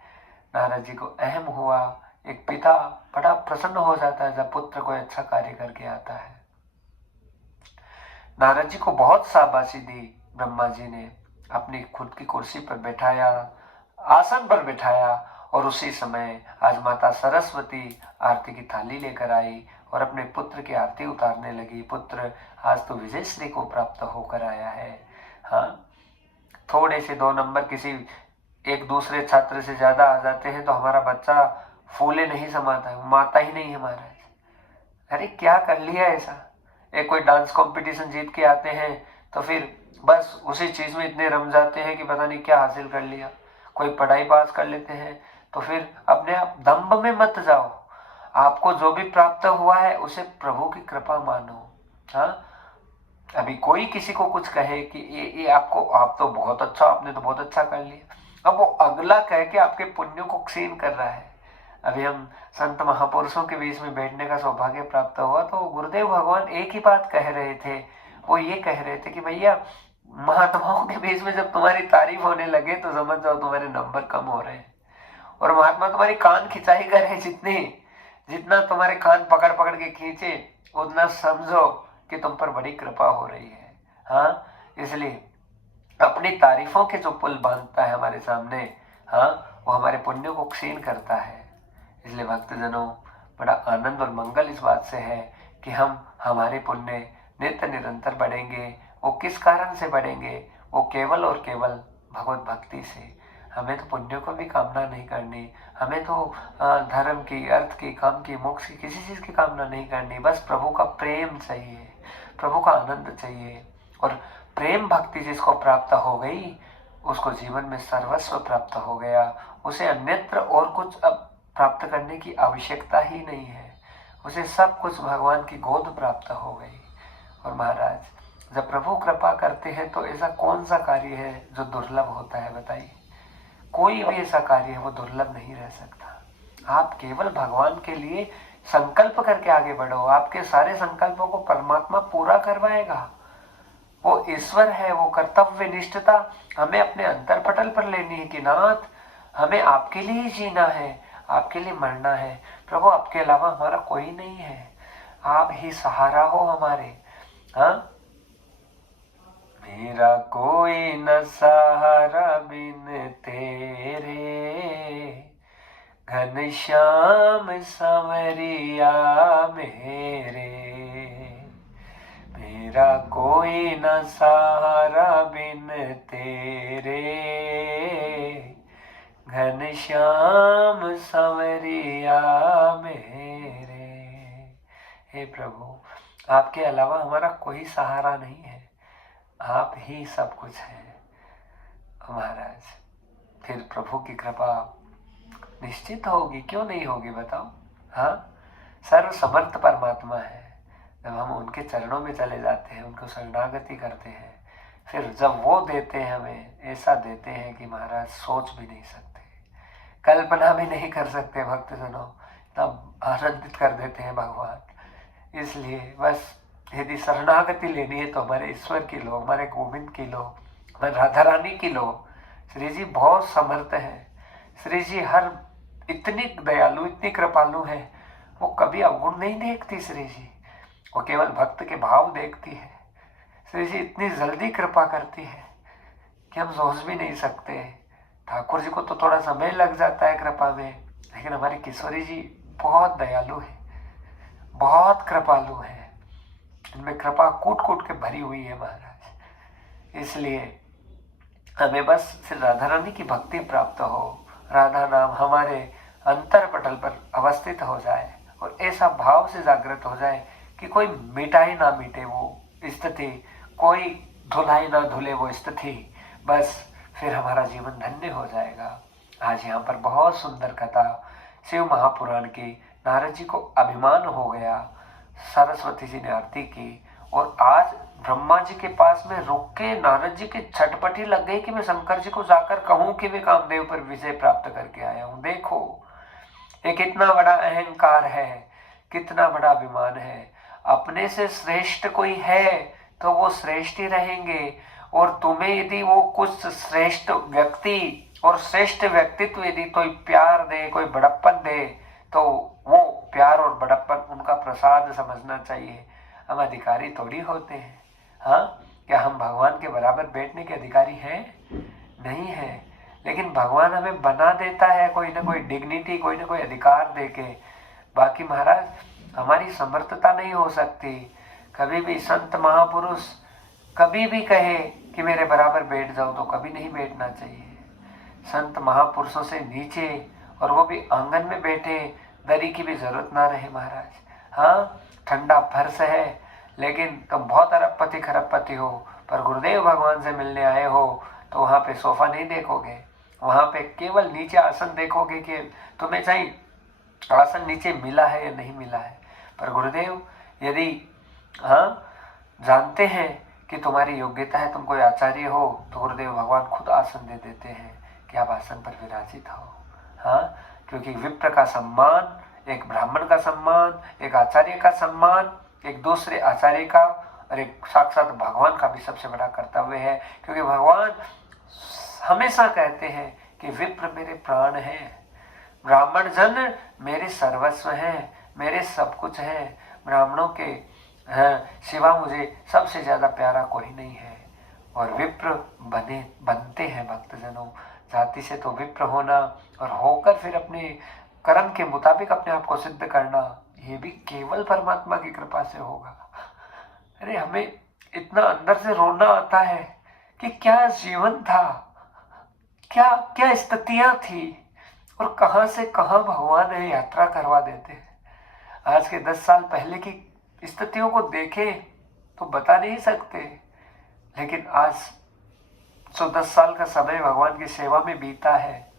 नारद जी को अहम हुआ, एक पिता बड़ा प्रसन्न हो जाता है जब पुत्र कोई अच्छा कार्य करके आता है। नारद जी को बहुत शाबाशी दी ब्रह्मा जी ने, अपनी खुद की कुर्सी पर बैठाया, आसन पर बैठाया, और उसी समय आज माता सरस्वती आरती की थाली लेकर आई और अपने पुत्र की आरती उतारने लगी। पुत्र आज तो विजय श्री को प्राप्त होकर आया है। हाँ, थोड़े से 2 नंबर किसी एक दूसरे छात्र से ज्यादा आ जाते हैं तो हमारा बच्चा फूले नहीं समाता है, माता ही नहीं है महाराज। अरे क्या कर लिया ऐसा। एक कोई डांस कंपटीशन जीत के आते हैं तो फिर बस उसी चीज में इतने रम जाते हैं कि पता नहीं क्या हासिल कर लिया। कोई पढ़ाई पास कर लेते हैं तो फिर अपने आप दंभ में मत जाओ। आपको जो भी प्राप्त हुआ है उसे प्रभु की कृपा मानो। हाँ, अभी कोई किसी को कुछ कहे कि ये आपको, आप तो बहुत अच्छा, आपने तो बहुत अच्छा कर लिया, अब वो अगला कह के आपके पुण्यों को क्षीण कर रहा है। अभी हम संत महापुरुषों के बीच में बैठने का सौभाग्य प्राप्त हुआ तो गुरुदेव भगवान एक ही बात कह रहे थे। वो ये कह रहे थे कि भैया, महात्माओं के बीच में जब तुम्हारी तारीफ होने लगे तो समझ जाओ तुम्हारे नंबर कम हो रहे हैं। और महात्मा तुम्हारी कान खिंचाई करे, जितना तुम्हारे कान पकड़ पकड़ के खींचे उतना समझो कि तुम पर बड़ी कृपा हो रही है। हाँ, इसलिए अपनी तारीफों के जो पुल बांधता है हमारे सामने, हाँ, वो हमारे पुण्यों को क्षीण करता है। इसलिए भक्तजनों, बड़ा आनंद और मंगल इस बात से है कि हमारे पुण्य नित्य निरंतर बढ़ेंगे। वो किस कारण से बढ़ेंगे? वो केवल और केवल भगवत भक्ति से। हमें तो पुण्यों को भी कामना नहीं करनी, हमें तो धर्म की, अर्थ की, काम की, मोक्ष की, किसी चीज की कामना नहीं करनी। बस प्रभु का प्रेम चाहिए, प्रभु का आनंद चाहिए। और प्रेम भक्ति जिसको प्राप्त हो गई उसको जीवन में सर्वस्व प्राप्त हो गया। उसे अन्यत्र और कुछ अब प्राप्त करने की आवश्यकता ही नहीं है। उसे सब कुछ भगवान की गोद प्राप्त हो गई। और महाराज, जब प्रभु कृपा करते हैं तो ऐसा कौन सा कार्य है जो दुर्लभ होता है? बताइए। कोई भी ऐसा कार्य है वो दुर्लभ नहीं रह सकता। आप केवल भगवान के लिए संकल्प करके आगे बढ़ो, आपके सारे संकल्पों को परमात्मा पूरा करवाएगा। वो ईश्वर है, वो कर्तव्य निष्ठता हमें अपने अंतरपटल पर लेनी है कि नाथ, हमें आपके लिए ही जीना है, आपके लिए मरना है। प्रभु, आपके अलावा हमारा कोई नहीं है, आप ही सहारा हो हमारे। हाँ, मेरा कोई न सहारा बिन तेरे, घनश्याम सांवरिया मेरे। मेरा कोई न सहारा बिन तेरे, घनश्याम सांवरिया मेरे। हे प्रभु, आपके अलावा हमारा कोई सहारा नहीं है, आप ही सब कुछ है। महाराज, फिर प्रभु की कृपा निश्चित होगी, क्यों नहीं होगी बताओ। हाँ, सर्व समर्थ परमात्मा है। जब हम उनके चरणों में चले जाते हैं, उनको शरणागति करते हैं, फिर जब वो देते हैं हमें, ऐसा देते हैं कि महाराज सोच भी नहीं सकते, कल्पना भी नहीं कर सकते। भक्तजनों, तब आनंदित कर देते हैं भगवान। इसलिए बस यदि शरणागति लेनी है तो हमारे ईश्वर की लो, हमारे गोविंद की लो, हमारे राधा रानी की लो। श्री जी बहुत समर्थ है। श्री जी हर इतनी दयालु, इतनी कृपालु है, वो कभी अवगुण नहीं देखती श्री जी, वो केवल भक्त के भाव देखती है। श्री जी इतनी जल्दी कृपा करती है कि हम सोच भी नहीं सकते। ठाकुर जी को तो थोड़ा समय लग जाता है कृपा में, लेकिन हमारी किशोरी जी बहुत दयालु है, बहुत कृपालु है। इनमें कृपा कूट कूट के भरी हुई है महाराज। इसलिए हमें बस श्री राधा रानी की भक्ति प्राप्त हो, राधा नाम हमारे अंतर पटल पर अवस्थित हो जाए और ऐसा भाव से जागृत हो जाए कि कोई मिटाई ना मिटे वो स्थिति, कोई धुलाई ना धुले वो स्थिति, बस फिर हमारा जीवन धन्य हो जाएगा। आज यहाँ पर बहुत सुंदर कथा शिव महापुराण की। नारद जी को अभिमान हो गया, सरस्वती जी ने आरती की और आज ब्रह्मा जी के पास में रुक के नारद जी की छटपटी लग गई कि मैं शंकर जी को जाकर कहूं कि मैं कामदेव पर विजय प्राप्त करके आया हूं। देखो ये कितना बड़ा अहंकार है, कितना बड़ा अभिमान है। अपने से श्रेष्ठ कोई है तो वो श्रेष्ठ ही रहेंगे, और तुम्हें यदि वो कुछ श्रेष्ठ व्यक्ति और श्रेष्ठ व्यक्तित्व यदि कोई प्यार दे, कोई बड़प्पन दे, तो वो प्यार और बड़प्पन उनका प्रसाद समझना चाहिए। हम अधिकारी थोड़ी होते हैं। हाँ, क्या हम भगवान के बराबर बैठने के अधिकारी हैं? नहीं है, लेकिन भगवान हमें बना देता है कोई ना कोई डिग्निटी, कोई ना कोई अधिकार देके। बाकी महाराज हमारी समर्थता नहीं हो सकती। कभी भी संत महापुरुष कभी भी कहे कि मेरे बराबर बैठ जाओ तो कभी नहीं बैठना चाहिए। संत महापुरुषों से नीचे, और वो भी आंगन में बैठे, दरी की भी जरूरत ना रहे महाराज। हाँ, ठंडा फर्श है, लेकिन तुम बहुत अरबपति खरबपति हो, पर गुरुदेव भगवान से मिलने आए हो तो वहाँ पे सोफा नहीं देखोगे, वहाँ पे केवल नीचे आसन देखोगे कि तुम्हें चाहे आसन नीचे मिला है या नहीं मिला है। पर गुरुदेव यदि जानते हैं कि तुम्हारी योग्यता है, तुम कोई आचार्य हो, तो गुरुदेव भगवान खुद आसन दे देते हैं कि आप आसन पर विराजित हो। हाँ, क्योंकि विप्र का सम्मान, एक ब्राह्मण का सम्मान, एक आचार्य का सम्मान, एक दूसरे आचार्य का और एक साक्षात भगवान का भी सबसे बड़ा कर्तव्य है। क्योंकि भगवान हमेशा कहते हैं कि विप्र मेरे प्राण हैं, ब्राह्मण जन मेरे सर्वस्व हैं, मेरे सब कुछ हैं। ब्राह्मणों के सिवा मुझे सबसे ज्यादा प्यारा कोई नहीं है। और विप्र बनते हैं भक्तजनों। जाति से तो विप्र होना और होकर फिर अपने कर्म के मुताबिक अपने आप को सिद्ध करना, ये भी केवल परमात्मा की कृपा से होगा। अरे हमें इतना अंदर से रोना आता है कि क्या जीवन था, क्या क्या स्थितियां थी, और कहां से कहां भगवान ने यात्रा करवा देते हैं। आज के 10 साल पहले की स्थितियों को देखें तो बता नहीं सकते, लेकिन आज 10 साल का समय भगवान की सेवा में बीता है,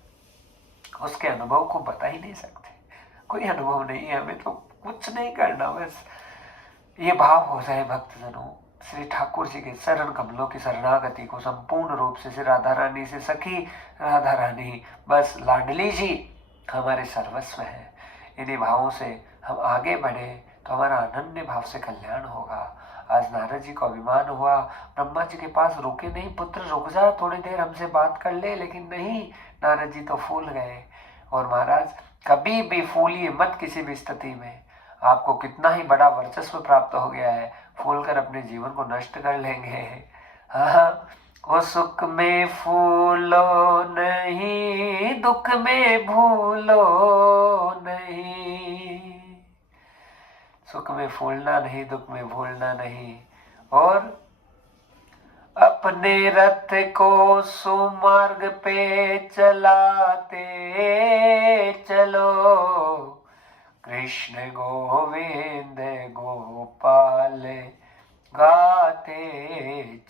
उसके अनुभव को बता ही नहीं सकते। कोई अनुभव नहीं है, हमें तो कुछ नहीं करना, बस ये भाव हो जाए भक्तजनों, श्री ठाकुर जी के चरण कमलों की शरणागति को संपूर्ण रूप से राधा रानी से सखी राधा रानी, बस लाडली जी हमारे सर्वस्व है। इन्हीं भावों से हम आगे बढ़े तो हमारा अनन्य भाव से कल्याण होगा। आज नारद जी को अभिमान हुआ, ब्रह्मा जी के पास रुके नहीं, पुत्र रुक जा थोड़ी देर हमसे बात कर ले, लेकिन नहीं, नारद जी तो फूल गए। और महाराज कभी भी फूलिए मत किसी भी स्थिति में। आपको कितना ही बड़ा वर्चस्व प्राप्त हो गया है, फूल कर अपने जीवन को नष्ट कर लेंगे। हाँ, वो सुख में फूलो नहीं, दुख में भूलो नहीं। सुख में फूलना नहीं, दुख में भूलना नहीं। और अपने रथ को सुमार्ग पे चलाते चलो, कृष्ण गोविंद गोपाल गाते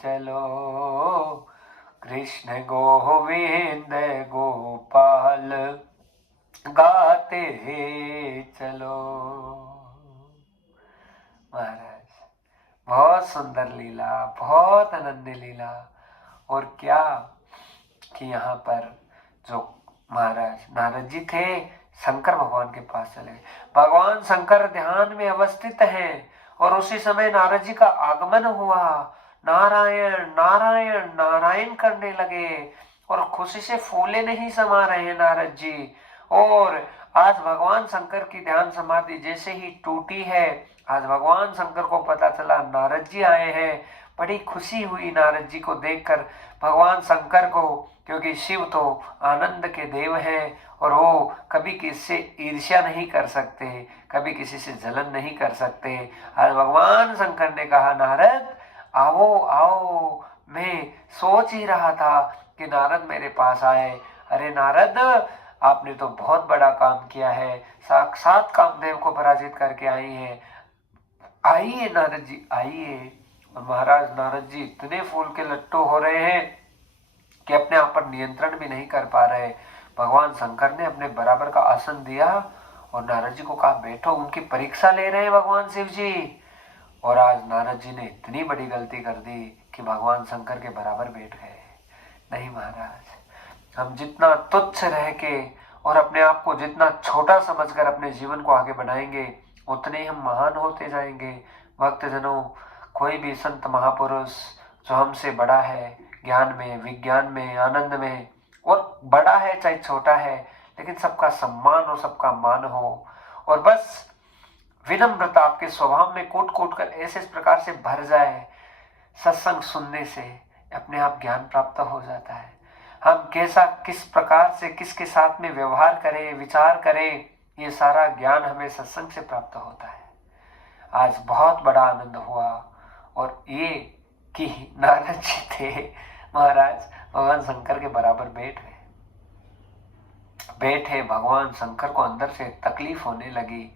चलो, कृष्ण गोविंद गोपाल गाते चलो। महाराज बहुत सुंदर लीला, बहुत अनन्य लीला। और क्या कि यहाँ पर जो महाराज नारद जी थे, शंकर भगवान के पास चले गए। भगवान शंकर ध्यान में अवस्थित हैं और उसी समय नारद जी का आगमन हुआ। नारायण नारायण नारायण करने लगे और खुशी से फूले नहीं समा रहे हैं नारद जी। और आज भगवान शंकर की ध्यान समाधि जैसे ही टूटी है, आज भगवान शंकर को पता चला नारद जी आए हैं। बड़ी खुशी हुई नारद जी को देखकर भगवान शंकर को, क्योंकि शिव तो आनंद के देव हैं और वो कभी किसी से ईर्ष्या नहीं कर सकते, कभी किसी से जलन नहीं कर सकते। आज भगवान शंकर ने कहा नारद आओ आओ, मैं सोच ही रहा था कि नारद मेरे पास आए। अरे नारद, आपने तो बहुत बड़ा काम किया है, साक्षात कामदेव को पराजित करके आई हैं। आइए नारद जी आइए। और महाराज नारद जी इतने फूल के लट्टू हो रहे हैं कि अपने आप पर नियंत्रण भी नहीं कर पा रहे। भगवान शंकर ने अपने बराबर का आसन दिया और नारद जी को कहा बैठो। उनकी परीक्षा ले रहे हैं भगवान शिव जी। और आज नारद जी ने इतनी बड़ी गलती कर दी कि भगवान शंकर के बराबर बैठ गए। नहीं महाराज, हम जितना तुच्छ रह के और अपने आप को जितना छोटा समझकर अपने जीवन को आगे बढ़ाएंगे, उतने ही हम महान होते जाएंगे। भक्तजनों, कोई भी संत महापुरुष जो हमसे बड़ा है ज्ञान में, विज्ञान में, आनंद में, और बड़ा है चाहे छोटा है, लेकिन सबका सम्मान और सबका मान हो। और बस विनम्रता आपके स्वभाव में कूट कूट कर ऐसे इस प्रकार से भर जाए, सत्संग सुनने से अपने आप ज्ञान प्राप्त हो जाता है। हम कैसा किस प्रकार से किसके साथ में व्यवहार करें, विचार करें, ये सारा ज्ञान हमें सत्संग से प्राप्त होता है। आज बहुत बड़ा आनंद हुआ। और ये कि नारद जी थे महाराज भगवान शंकर के बराबर बैठे भगवान शंकर को अंदर से तकलीफ होने लगी।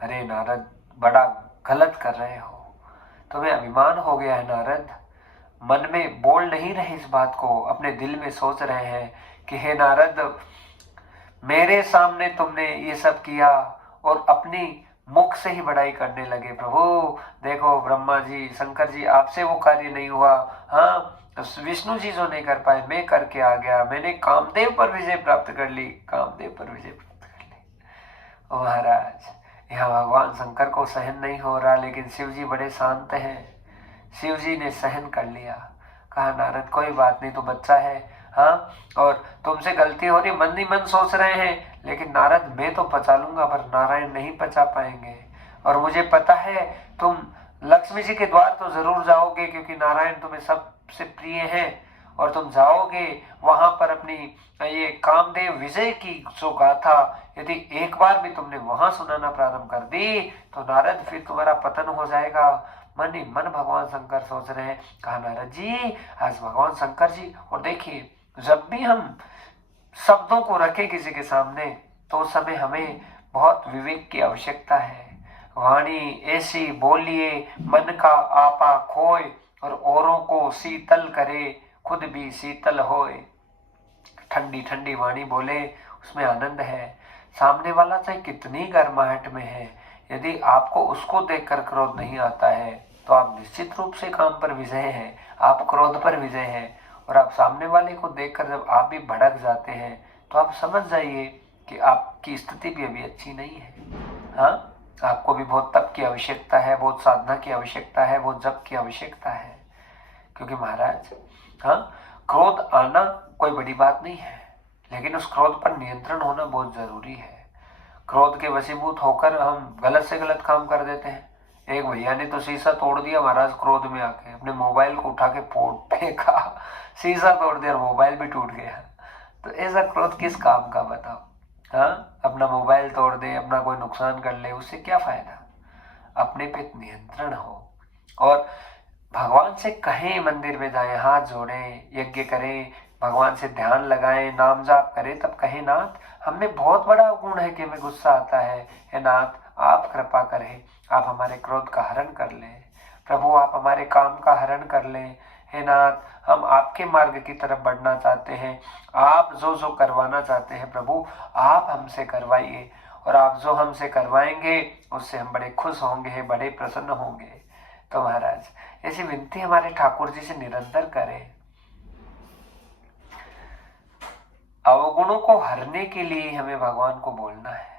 अरे नारद, बड़ा गलत कर रहे हो, तुम्हें अभिमान हो गया है नारद। मन में बोल नहीं रहे इस बात को, अपने दिल में सोच रहे हैं कि हे नारद, मेरे सामने तुमने ये सब किया और अपनी मुख से ही बड़ाई करने लगे। प्रभु देखो, ब्रह्मा जी, शंकर जी, आपसे वो कार्य नहीं हुआ। हाँ, विष्णु जी जो नहीं कर पाए, मैं करके आ गया। मैंने कामदेव पर विजय प्राप्त कर ली, कामदेव पर विजय प्राप्त कर ली। महाराज, यहाँ भगवान शंकर को सहन नहीं हो रहा, लेकिन शिव जी बड़े शांत हैं। शिव जी ने सहन कर लिया। कहा नारद कोई बात नहीं, तो बच्चा है, हाँ, और तुमसे गलती हो रही, मन ही मन सोच रहे हैं, लेकिन नारद मैं तो पचा लूंगा, पर नारायण नहीं पचा पाएंगे। और मुझे पता है तुम लक्ष्मी जी के द्वार तो जरूर जाओगे, क्योंकि नारायण तुम्हें सबसे प्रिय हैं। और तुम जाओगे वहां पर अपनी ये कामदेव विजय की जो गाथा यदि एक बार भी तुमने वहां सुनाना प्रारंभ कर दी, तो नारद फिर तुम्हारा पतन हो जाएगा। मन ही मन भगवान शंकर सोच रहे हैं। कहा नारद जी, आज भगवान शंकर जी, और देखिए जब भी हम शब्दों को रखें किसी के सामने, तो उस समय हमें बहुत विवेक की आवश्यकता है। वाणी ऐसी बोलिए मन का आपा खोए, और औरों को शीतल करे खुद भी शीतल होए। ठंडी ठंडी वाणी बोले, उसमें आनंद है। सामने वाला चाहे कितनी गर्माहट में है, यदि आपको उसको देखकर क्रोध नहीं आता है, तो आप निश्चित रूप से काम पर विजय हैं, आप क्रोध पर विजय हैं। और आप सामने वाले को देखकर जब आप भी भड़क जाते हैं, तो आप समझ जाइए कि आपकी स्थिति भी अभी अच्छी नहीं है। हाँ, आपको भी बहुत तप की आवश्यकता है, बहुत साधना की आवश्यकता है, बहुत जप की आवश्यकता है। क्योंकि महाराज, हाँ, क्रोध आना कोई बड़ी बात नहीं है, लेकिन उस क्रोध पर नियंत्रण होना बहुत जरूरी है। क्रोध के वशीभूत होकर हम गलत से गलत काम कर देते हैं। एक भैया ने तो शीशा तोड़ दिया महाराज, क्रोध में आके अपने मोबाइल को उठा के फोड़ फेंका, शीशा तोड़ दिया, मोबाइल भी टूट गया। तो ऐसा क्रोध किस काम का बताओ। हाँ, अपना मोबाइल तोड़ दे, अपना कोई नुकसान कर ले, उससे क्या फायदा। अपने पे नियंत्रण हो और भगवान से कहें, मंदिर में जाएं, हाथ जोड़ें, यज्ञ करें, भगवान से ध्यान लगाएं, नाम जाप करें, तब कहें नाथ, हमें बहुत बड़ा गुण है कि हमें गुस्सा आता है, हे नाथ आप कृपा करें, आप हमारे क्रोध का हरण कर लें। प्रभु आप हमारे काम का हरण कर लें। हे नाथ, हम आपके मार्ग की तरफ बढ़ना चाहते हैं, आप जो जो करवाना चाहते हैं प्रभु आप हमसे करवाइए, और आप जो हमसे करवाएंगे उससे हम बड़े खुश होंगे, बड़े प्रसन्न होंगे। तो महाराज, ऐसी विनती हमारे ठाकुर जी से निरंतर करें। अवगुणों को हरने के लिए हमें भगवान को बोलना है,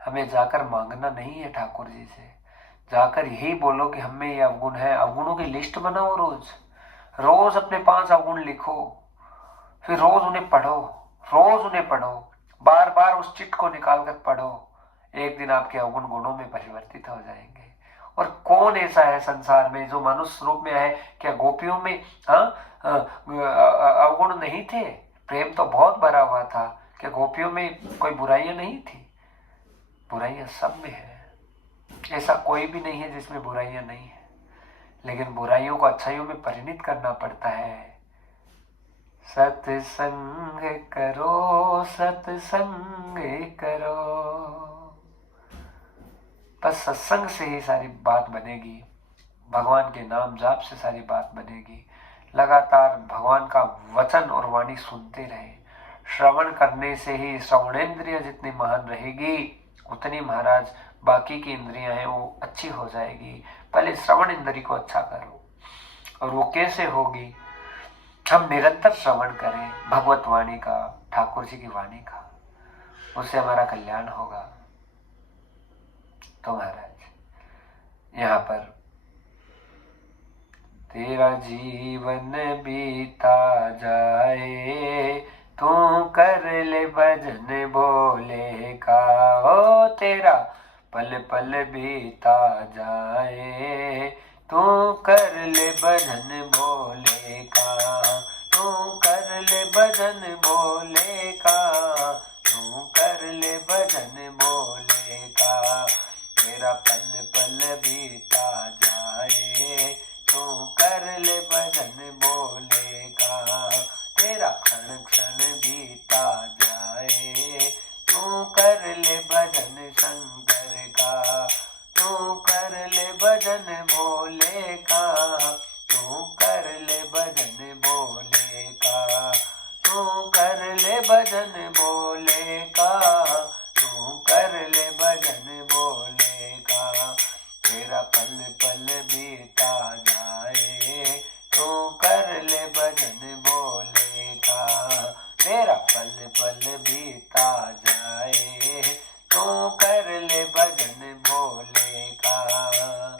हमें जाकर मांगना नहीं है ठाकुर जी से। जाकर यही बोलो कि हम में ये अवगुण है। अवगुणों की लिस्ट बनाओ, रोज रोज अपने 5 अवगुण लिखो, फिर रोज उन्हें पढ़ो, रोज उन्हें पढ़ो, बार बार उस चिट को निकाल कर पढ़ो। एक दिन आपके अवगुण गुणों में परिवर्तित हो जाएंगे। और कौन ऐसा है संसार में जो मनुष्य रूप में है? क्या गोपियों में अवगुण नहीं थे? प्रेम तो बहुत भरा हुआ था। क्या गोपियों में कोई बुराइयां नहीं थी? बुराइयां सब में है। ऐसा कोई भी नहीं है जिसमें बुराइयां नहीं है, लेकिन बुराइयों को अच्छाइयों में परिणित करना पड़ता है। सत्संग करो, सत्संग करो, बस सत्संग से ही सारी बात बनेगी। भगवान के नाम जाप से सारी बात बनेगी। लगातार भगवान का वचन और वाणी सुनते रहे। श्रवण करने से ही श्रवणेंद्रिय जितनी महान रहेगी, उतनी महाराज बाकी की इंद्रियां हैं वो अच्छी हो जाएगी। पहले श्रवण इंद्री को अच्छा करो। और वो कैसे होगी? हम निरंतर श्रवण करें भगवत वाणी का, ठाकुर जी की वाणी का, उससे हमारा कल्याण होगा। तो महाराज यहाँ पर तेरा जीवन बीता जाए, तू कर ले भजन भोले का। ओ तेरा पल पल बीता जाए, तू कर ले भजन भोले का। तू कर ले भजन भोले का, तू कर ले भजन भोले का। तेरा पल पल बीता जाए, तू कर ले भजन भोले का। तेरा क्षण क्षण बीता जाए, तू कर ले भजन शंकर का। तू कर ले भजन भोले का, तू कर ले भजन भोले का। तू कर ले भजन भोले का, तू कर ले भजन भोले का। तेरा पल पल बीता जाए, तू कर ले भजन भोले का। तेरा पल पल बीता जाए, तू कर ले भजन भोले का।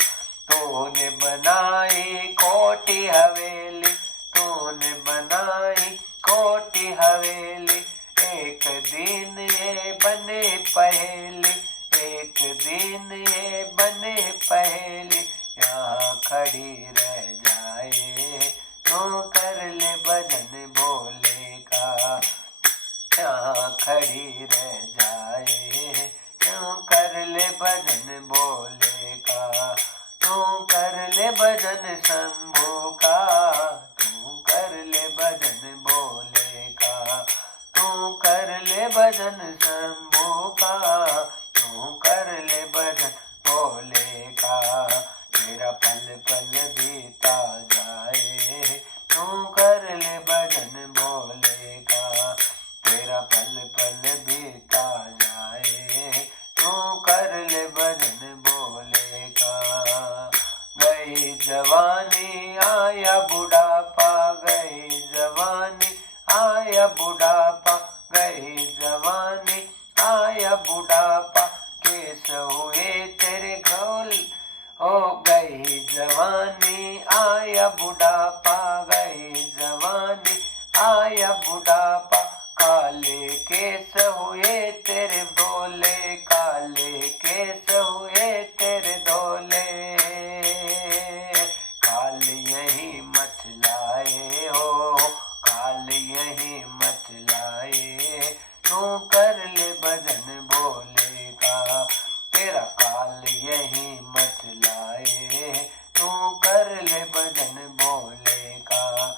तूने बनाई कोटि हवेली, तूने बनाई कोटि हवेली, एक दिन ये बने पहेली, एक दिन ये बने पहेली। यहाँ खड़ी रह जाए, तू कर ले भजन भोले का। यहाँ खड़ी रह जाए, तू कर ले भजन भोले का। तू कर ले भजन शंभू का, तू कर ले भजन भोले का। तू कर ले भजन शंभू का, तू कर ले भजन भोले का। तेरा पल पल बीता जाए, तू कर ले भजन भोले का। तेरा पल पल बीता जाए, तू कर ले भजन भोले का। गई जवानी आया बुढ़ापा, गई जवानी आया बुढ़ापा, गई जवानी आया बुढ़ापा। केस हुए तेरे घोल, हो गई जवानी आया बुढ़ापा, गई जवानी आया बुढ़ापा। काले केस हुए तेरे धोले, काले केस हुए तेरे धोले। काल यही मत लाए हो, काल यही मत लाए, तू कर ले भजन भोले का। तेरा काल यही मत लाए, तू कर ले भजन भोले का।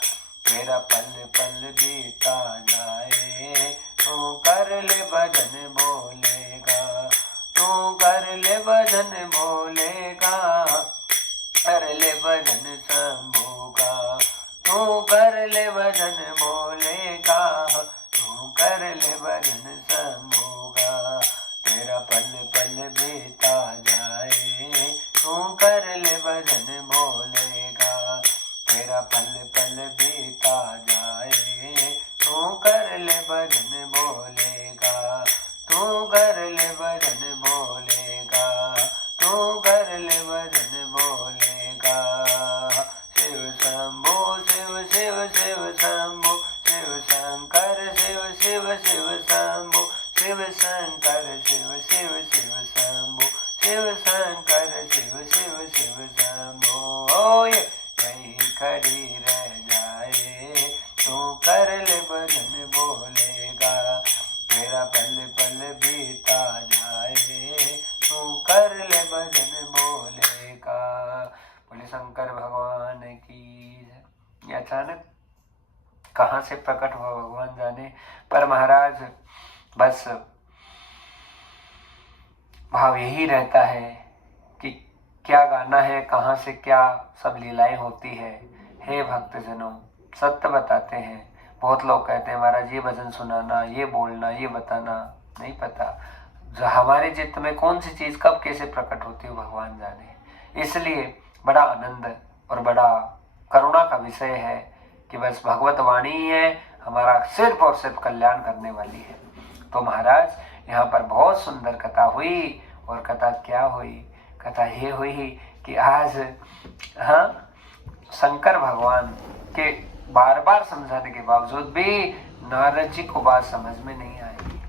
तेरा पल पल बीता जाए, तू कर ले भजन भोले का। तू कर ले भजन भोले का, कर ले भजन शंभू का। तू कर ले भजन भोले का, तू कर ले भजन शंभू का। तेरा पल पल बीता जाए, तू कर ले भजन भोले का। तेरा पल पल बीता जाए, तू कर ले भजन भोले का। तू कर ले भजन भोले का, तू शिव शंकर शिव शिव शिव शंभो यही खड़ी रह जाए तू कर ले भजन बोलेगा तेरा पल पल बीता जाए तू कर ले भजन बोलेगा। बोले शंकर भगवान की। ये अचानक कहाँ से प्रकट हुआ भगवान जाने, पर महाराज बस भाव यही रहता है कि क्या गाना है, कहाँ से क्या सब लीलाएं होती है। हे भक्तजनों, सत्य बताते हैं। बहुत लोग कहते हैं महाराज ये भजन सुनाना, ये बोलना, ये बताना, नहीं पता जो हमारे चित्त में कौन सी चीज कब कैसे प्रकट होती है भगवान जाने। इसलिए बड़ा आनंद और बड़ा करुणा का विषय है कि बस भगवत वाणी ही है हमारा सिर्फ और सिर्फ कल्याण करने वाली है। तो महाराज यहाँ पर बहुत सुंदर कथा हुई। और कथा क्या हुई? कथा ये हुई कि आज शंकर भगवान के बार बार समझाने के बावजूद भी नारद जी को बात समझ में नहीं आई।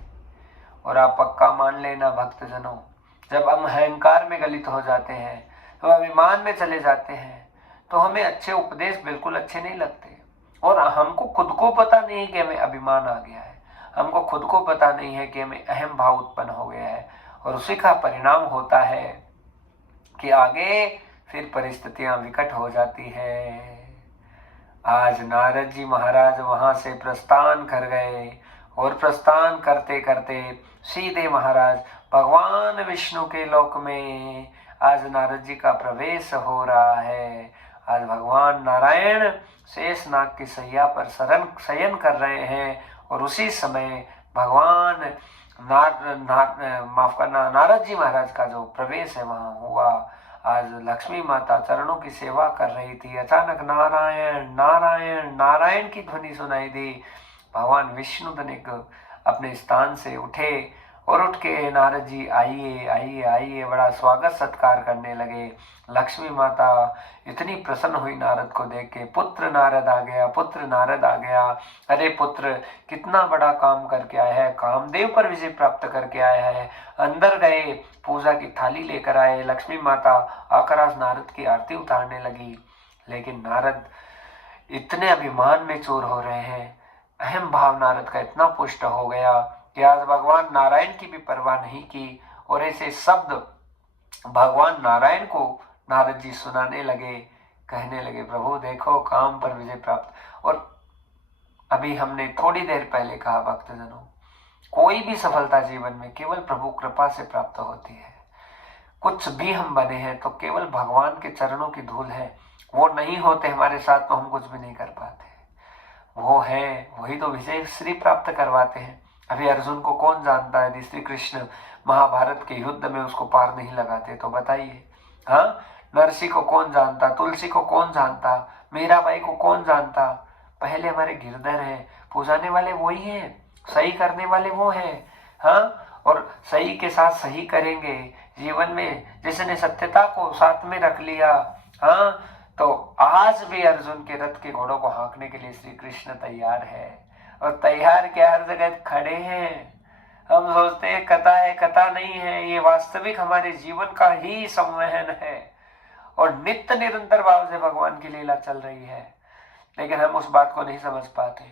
और आप पक्का मान लेना भक्तजनों, जब हम अहंकार में गलित हो जाते हैं, तो अभिमान में चले जाते हैं, तो हमें अच्छे उपदेश बिल्कुल अच्छे नहीं लगते। और हमको खुद को पता नहीं है कि हमें अभिमान आ गया है, हमको खुद को पता नहीं है कि हमें अहम भाव उत्पन्न हो गया है। और उसी का परिणाम होता है कि आगे फिर परिस्थितियां विकट हो जाती है। आज नारद जी महाराज वहां से प्रस्थान कर गए और प्रस्थान करते करते सीधे महाराज भगवान विष्णु के लोक में आज नारद जी का प्रवेश हो रहा है। आज भगवान नारायण शेषनाग की सैया पर शयन कर रहे हैं और उसी समय भगवान माफ करना नारद जी महाराज का जो प्रवेश है वहां हुआ। आज लक्ष्मी माता चरणों की सेवा कर रही थी, अचानक नारायण नारायण नारायण की ध्वनि सुनाई दी। भगवान विष्णु तनिक अपने स्थान से उठे और उठ के नारद जी आइए आइए आइए बड़ा स्वागत सत्कार करने लगे। लक्ष्मी माता इतनी प्रसन्न हुई नारद को देख के, पुत्र नारद आ गया, पुत्र नारद आ गया। अरे पुत्र कितना बड़ा काम करके आया है, कामदेव पर विजय प्राप्त करके आया है। अंदर गए, पूजा की थाली लेकर आए। लक्ष्मी माता आकर आज नारद की आरती उतारने लगी। लेकिन नारद इतने अभिमान में चूर हो रहे हैं, अहम भाव नारद का इतना पुष्ट हो गया कि आज भगवान नारायण की भी परवाह नहीं की और ऐसे शब्द भगवान नारायण को नारद जी सुनाने लगे, कहने लगे प्रभु देखो काम पर विजय प्राप्त। और अभी हमने थोड़ी देर पहले कहा भक्तजनों, कोई भी सफलता जीवन में केवल प्रभु कृपा से प्राप्त होती है। कुछ भी हम बने हैं तो केवल भगवान के चरणों की धूल है। वो नहीं होते हमारे साथ तो हम कुछ भी नहीं कर पाते। वो है वही तो विजय श्री प्राप्त करवाते हैं। अभी अर्जुन को कौन जानता है? श्री कृष्ण महाभारत के युद्ध में उसको पार नहीं लगाते तो बताइए। हाँ, नरसी को कौन जानता, तुलसी को कौन जानता, मीराबाई को कौन जानता? पहले हमारे गिरधर हैं, पूजाने वाले वही हैं, सही करने वाले वो हैं। हाँ, और सही के साथ सही करेंगे जीवन में। जिसने सत्यता को साथ में रख लिया, हाँ, तो आज भी अर्जुन के रथ के घोड़ों को हाँकने के लिए श्री कृष्ण तैयार है। और तैयार क्या, हर जगह खड़े हैं। हम सोचते हैं कथा है, कथा नहीं है, ये वास्तविक हमारे जीवन का ही संवहन है और नित्य निरंतर भाव से भगवान की लीला चल रही है। लेकिन हम उस बात को नहीं समझ पाते।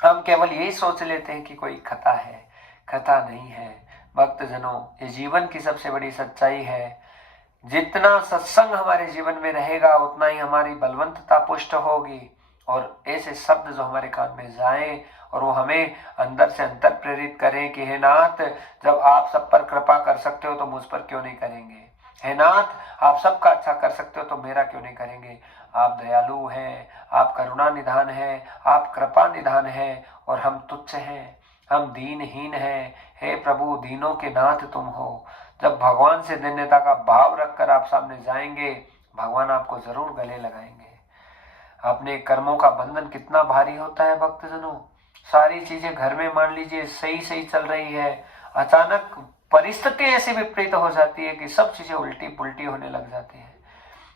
हम केवल यही सोच लेते हैं कि कोई कथा है, कथा नहीं है। भक्तजनों, ये जीवन की सबसे बड़ी सच्चाई है। जितना सत्संग हमारे जीवन में रहेगा उतना ही हमारी बलवंतता पुष्ट होगी। और ऐसे शब्द जो हमारे कान में जाएं और वो हमें अंदर से अंतर प्रेरित करें कि हे नाथ, जब आप सब पर कृपा कर सकते हो तो मुझ पर क्यों नहीं करेंगे? हे नाथ, आप सबका अच्छा कर सकते हो तो मेरा क्यों नहीं करेंगे? आप दयालु हैं, आप करुणा निधान हैं, आप कृपा निधान हैं और हम तुच्छ हैं, हम दीनहीन हैं। हे प्रभु, दीनों के नाथ तुम हो। जब भगवान से धन्यता का भाव रखकर आप सामने जाएंगे, भगवान आपको जरूर गले लगाएंगे। अपने कर्मों का बंधन कितना भारी होता है भक्तजनों। सारी चीजें घर में मान लीजिए सही सही चल रही है, अचानक परिस्थिति ऐसी विपरीत हो जाती है कि सब चीजें उल्टी पुल्टी होने लग जाती है।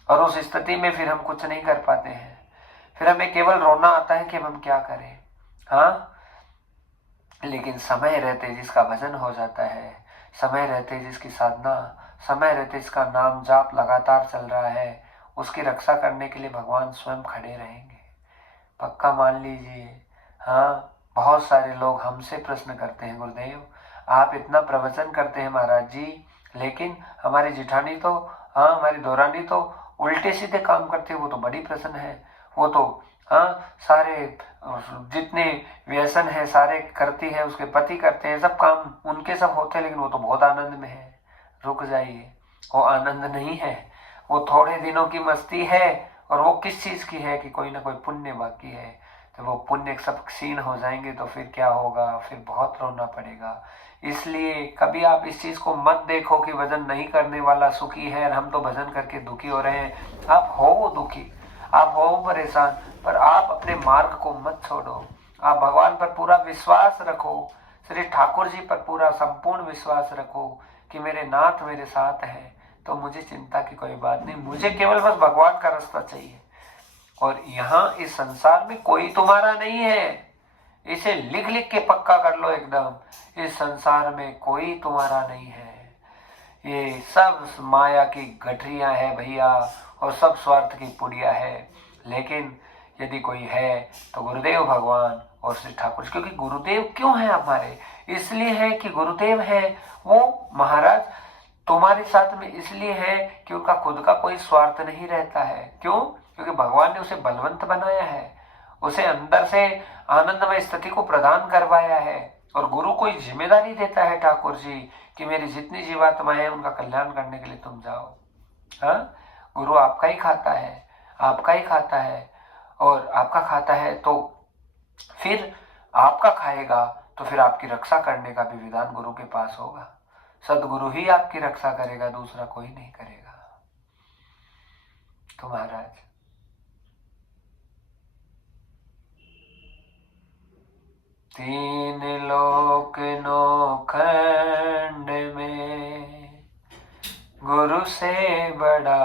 और उस स्थिति में फिर हम कुछ नहीं कर पाते हैं। फिर हमें केवल रोना आता है कि हम क्या करें। हाँ, लेकिन समय रहते जिसका भजन हो जाता है, समय रहते जिसकी साधना समय रहते इसका नाम जाप लगातार चल रहा है, उसकी रक्षा करने के लिए भगवान स्वयं खड़े रहेंगे, पक्का मान लीजिए। हाँ, बहुत सारे लोग हमसे प्रश्न करते हैं, गुरुदेव आप इतना प्रवचन करते हैं महाराज जी, लेकिन हमारी जिठानी तो, हाँ हमारी दौरानी तो उल्टे सीधे काम करते हैं, वो तो बड़ी प्रसन्न है, वो तो हाँ सारे जितने व्यसन है सारे करती है, उसके पति करते हैं, सब काम उनके सब होते हैं, लेकिन वो तो बहुत आनंद में है। रुक जाइए, वो आनंद नहीं है, वो थोड़े दिनों की मस्ती है। और वो किस चीज की है कि कोई ना कोई पुण्य बाकी है, तो वो पुण्य सब क्षीण हो जाएंगे तो फिर क्या होगा, फिर बहुत रोना पड़ेगा। इसलिए कभी आप इस चीज को मत देखो कि भजन नहीं करने वाला सुखी है और हम तो भजन करके दुखी हो रहे हैं। आप हो वो दुखी, आप हो परेशान, पर आप अपने मार्ग को मत छोड़ो। आप भगवान पर पूरा विश्वास रखो, श्री ठाकुर जी पर पूरा संपूर्ण विश्वास रखो कि मेरे नाथ मेरे साथ हैं, तो मुझे चिंता की कोई बात नहीं, मुझे केवल बस भगवान का रास्ता चाहिए। और यहाँ इस संसार में कोई तुम्हारा नहीं है, इसे लिख लिख के पक्का कर लो एकदम, इस संसार में कोई तुम्हारा नहीं है। ये सब माया की गठरियां है भैया, और सब स्वार्थ की पुड़िया है। लेकिन यदि कोई है तो गुरुदेव भगवान और श्री ठाकुर, क्योंकि गुरुदेव क्यों है हमारे, इसलिए है कि गुरुदेव है वो महाराज तुम्हारे साथ में, इसलिए है कि उनका खुद का कोई स्वार्थ नहीं रहता है। क्यों? क्योंकि भगवान ने उसे बलवंत बनाया है, उसे अंदर से आनंदमय स्थिति को प्रदान करवाया है। और गुरु को जिम्मेदारी देता है ठाकुर जी कि मेरी जितनी जीवात्मा है उनका कल्याण करने के लिए तुम जाओ। हाँ, गुरु आपका ही खाता है, आपका ही खाता है, और आपका खाता है तो फिर आपका खाएगा, तो फिर आपकी रक्षा करने का भी विधान गुरु के पास होगा। सदगुरु ही आपकी रक्षा करेगा, दूसरा कोई नहीं करेगा। तो महाराज तीन लोक नौखंड में गुरु से बड़ा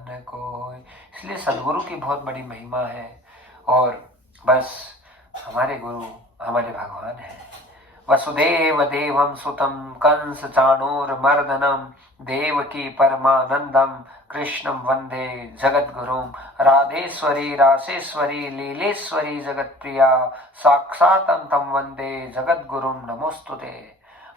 न कोई, इसलिए सदगुरु की बहुत बड़ी महिमा है। और बस हमारे गुरु हमारे भगवान है। वसुदेव देवम सुतम कंस चाणूरमर्दनम देवकी परमानंदम कृष्णम वंदे जगत गुरुम राधेश्वरी रासेश्वरी लीलेश्वरी जगत प्रिया साक्षातम तम वंदे जगत गुरुम नमोस्तुते।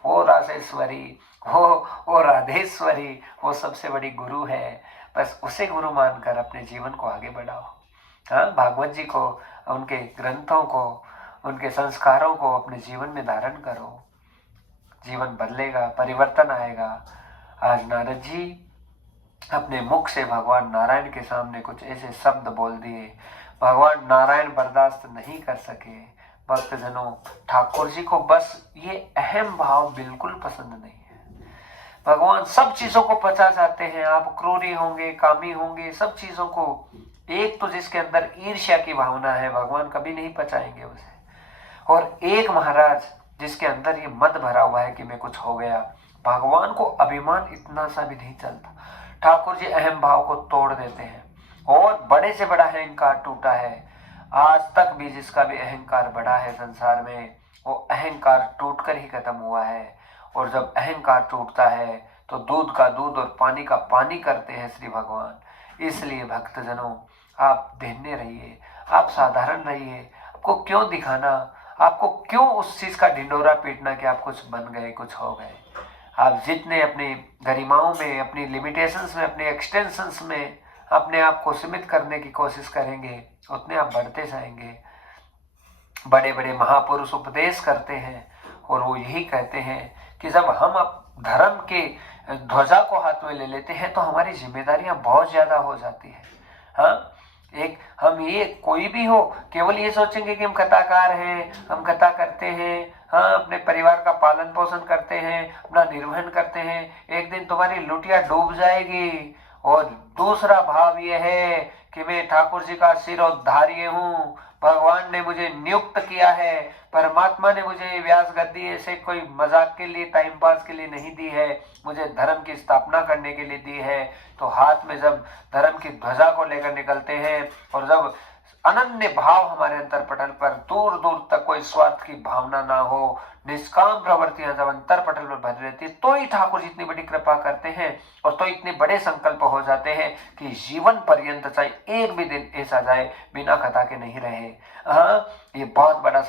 वो रासेश्वरी, वो राधेश्वरी, वो सबसे बड़ी गुरु है। बस उसे गुरु मानकर अपने जीवन को आगे बढ़ाओ। हाँ, भागवत जी को, उनके ग्रंथों को, उनके संस्कारों को अपने जीवन में धारण करो, जीवन बदलेगा, परिवर्तन आएगा। आज नारद जी अपने मुख से भगवान नारायण के सामने कुछ ऐसे शब्द बोल दिए, भगवान नारायण बर्दाश्त नहीं कर सके। भक्तजनों, ठाकुर जी को बस ये अहम भाव बिल्कुल पसंद नहीं है। भगवान सब चीजों को पचा जाते हैं, आप क्रूरी होंगे, कामी होंगे, सब चीजों को, एक तो जिसके अंदर ईर्ष्या की भावना है भगवान कभी नहीं पचाएंगे उसे। और एक महाराज जिसके अंदर ये मद भरा हुआ है कि मैं कुछ हो गया, भगवान को अभिमान इतना सा भी नहीं चलता। ठाकुर जी अहम भाव को तोड़ देते हैं, और बड़े से बड़ा अहंकार टूटा है। आज तक भी जिसका भी अहंकार बढ़ा है संसार में, वो अहंकार टूटकर ही खत्म हुआ है। और जब अहंकार टूटता है तो दूध का दूध और पानी का पानी करते हैं श्री भगवान। इसलिए भक्तजनों, आप धन्य रहिए, आप साधारण रहिए। आपको क्यों दिखाना, आपको क्यों उस चीज का ढिंडोरा पीटना कि आप कुछ बन गए, कुछ हो गए। आप जितने अपनी गरिमाओं में, अपनी लिमिटेशंस में, अपने एक्सटेंशंस में अपने आप को सीमित करने की कोशिश करेंगे, उतने आप बढ़ते जाएंगे। बड़े बड़े महापुरुष उपदेश करते हैं और वो यही कहते हैं कि जब हम धर्म के ध्वजा को हाथ में ले लेते हैं तो हमारी जिम्मेदारियां बहुत ज्यादा हो जाती है। हाँ, एक हम ये कोई भी हो केवल ये सोचेंगे कि हम कथाकार हैं, हम कथा करते हैं, हाँ अपने परिवार का पालन पोषण करते हैं, अपना निर्वहन करते हैं, एक दिन तुम्हारी लुटिया डूब जाएगी। और दूसरा भाव यह है कि मैं ठाकुर जी का सिरोधार्य हूँ, भगवान ने मुझे नियुक्त किया है, परमात्मा ने मुझे व्यास गद्दी ऐसे कोई मजाक के लिए, टाइम पास के लिए नहीं दी है, मुझे धर्म की स्थापना करने के लिए दी है। तो हाथ में जब धर्म की ध्वजा को लेकर निकलते हैं और जब अनन्य भाव हमारे अंतर पटल पर दूर दूर तक कोई स्वार्थ की भावना ना हो, निष्काम प्रवृत्तियां जब अंतर पटल पर भरी रहती तो ही ठाकुर जी इतनी बड़ी कृपा करते हैं और तो इतने बड़े संकल्प हो जाते हैं कि जीवन पर्यंत चाहे एक भी दिन ऐसा जाए बिना खता के नहीं रहे। हाँ, ये बहुत बड़ा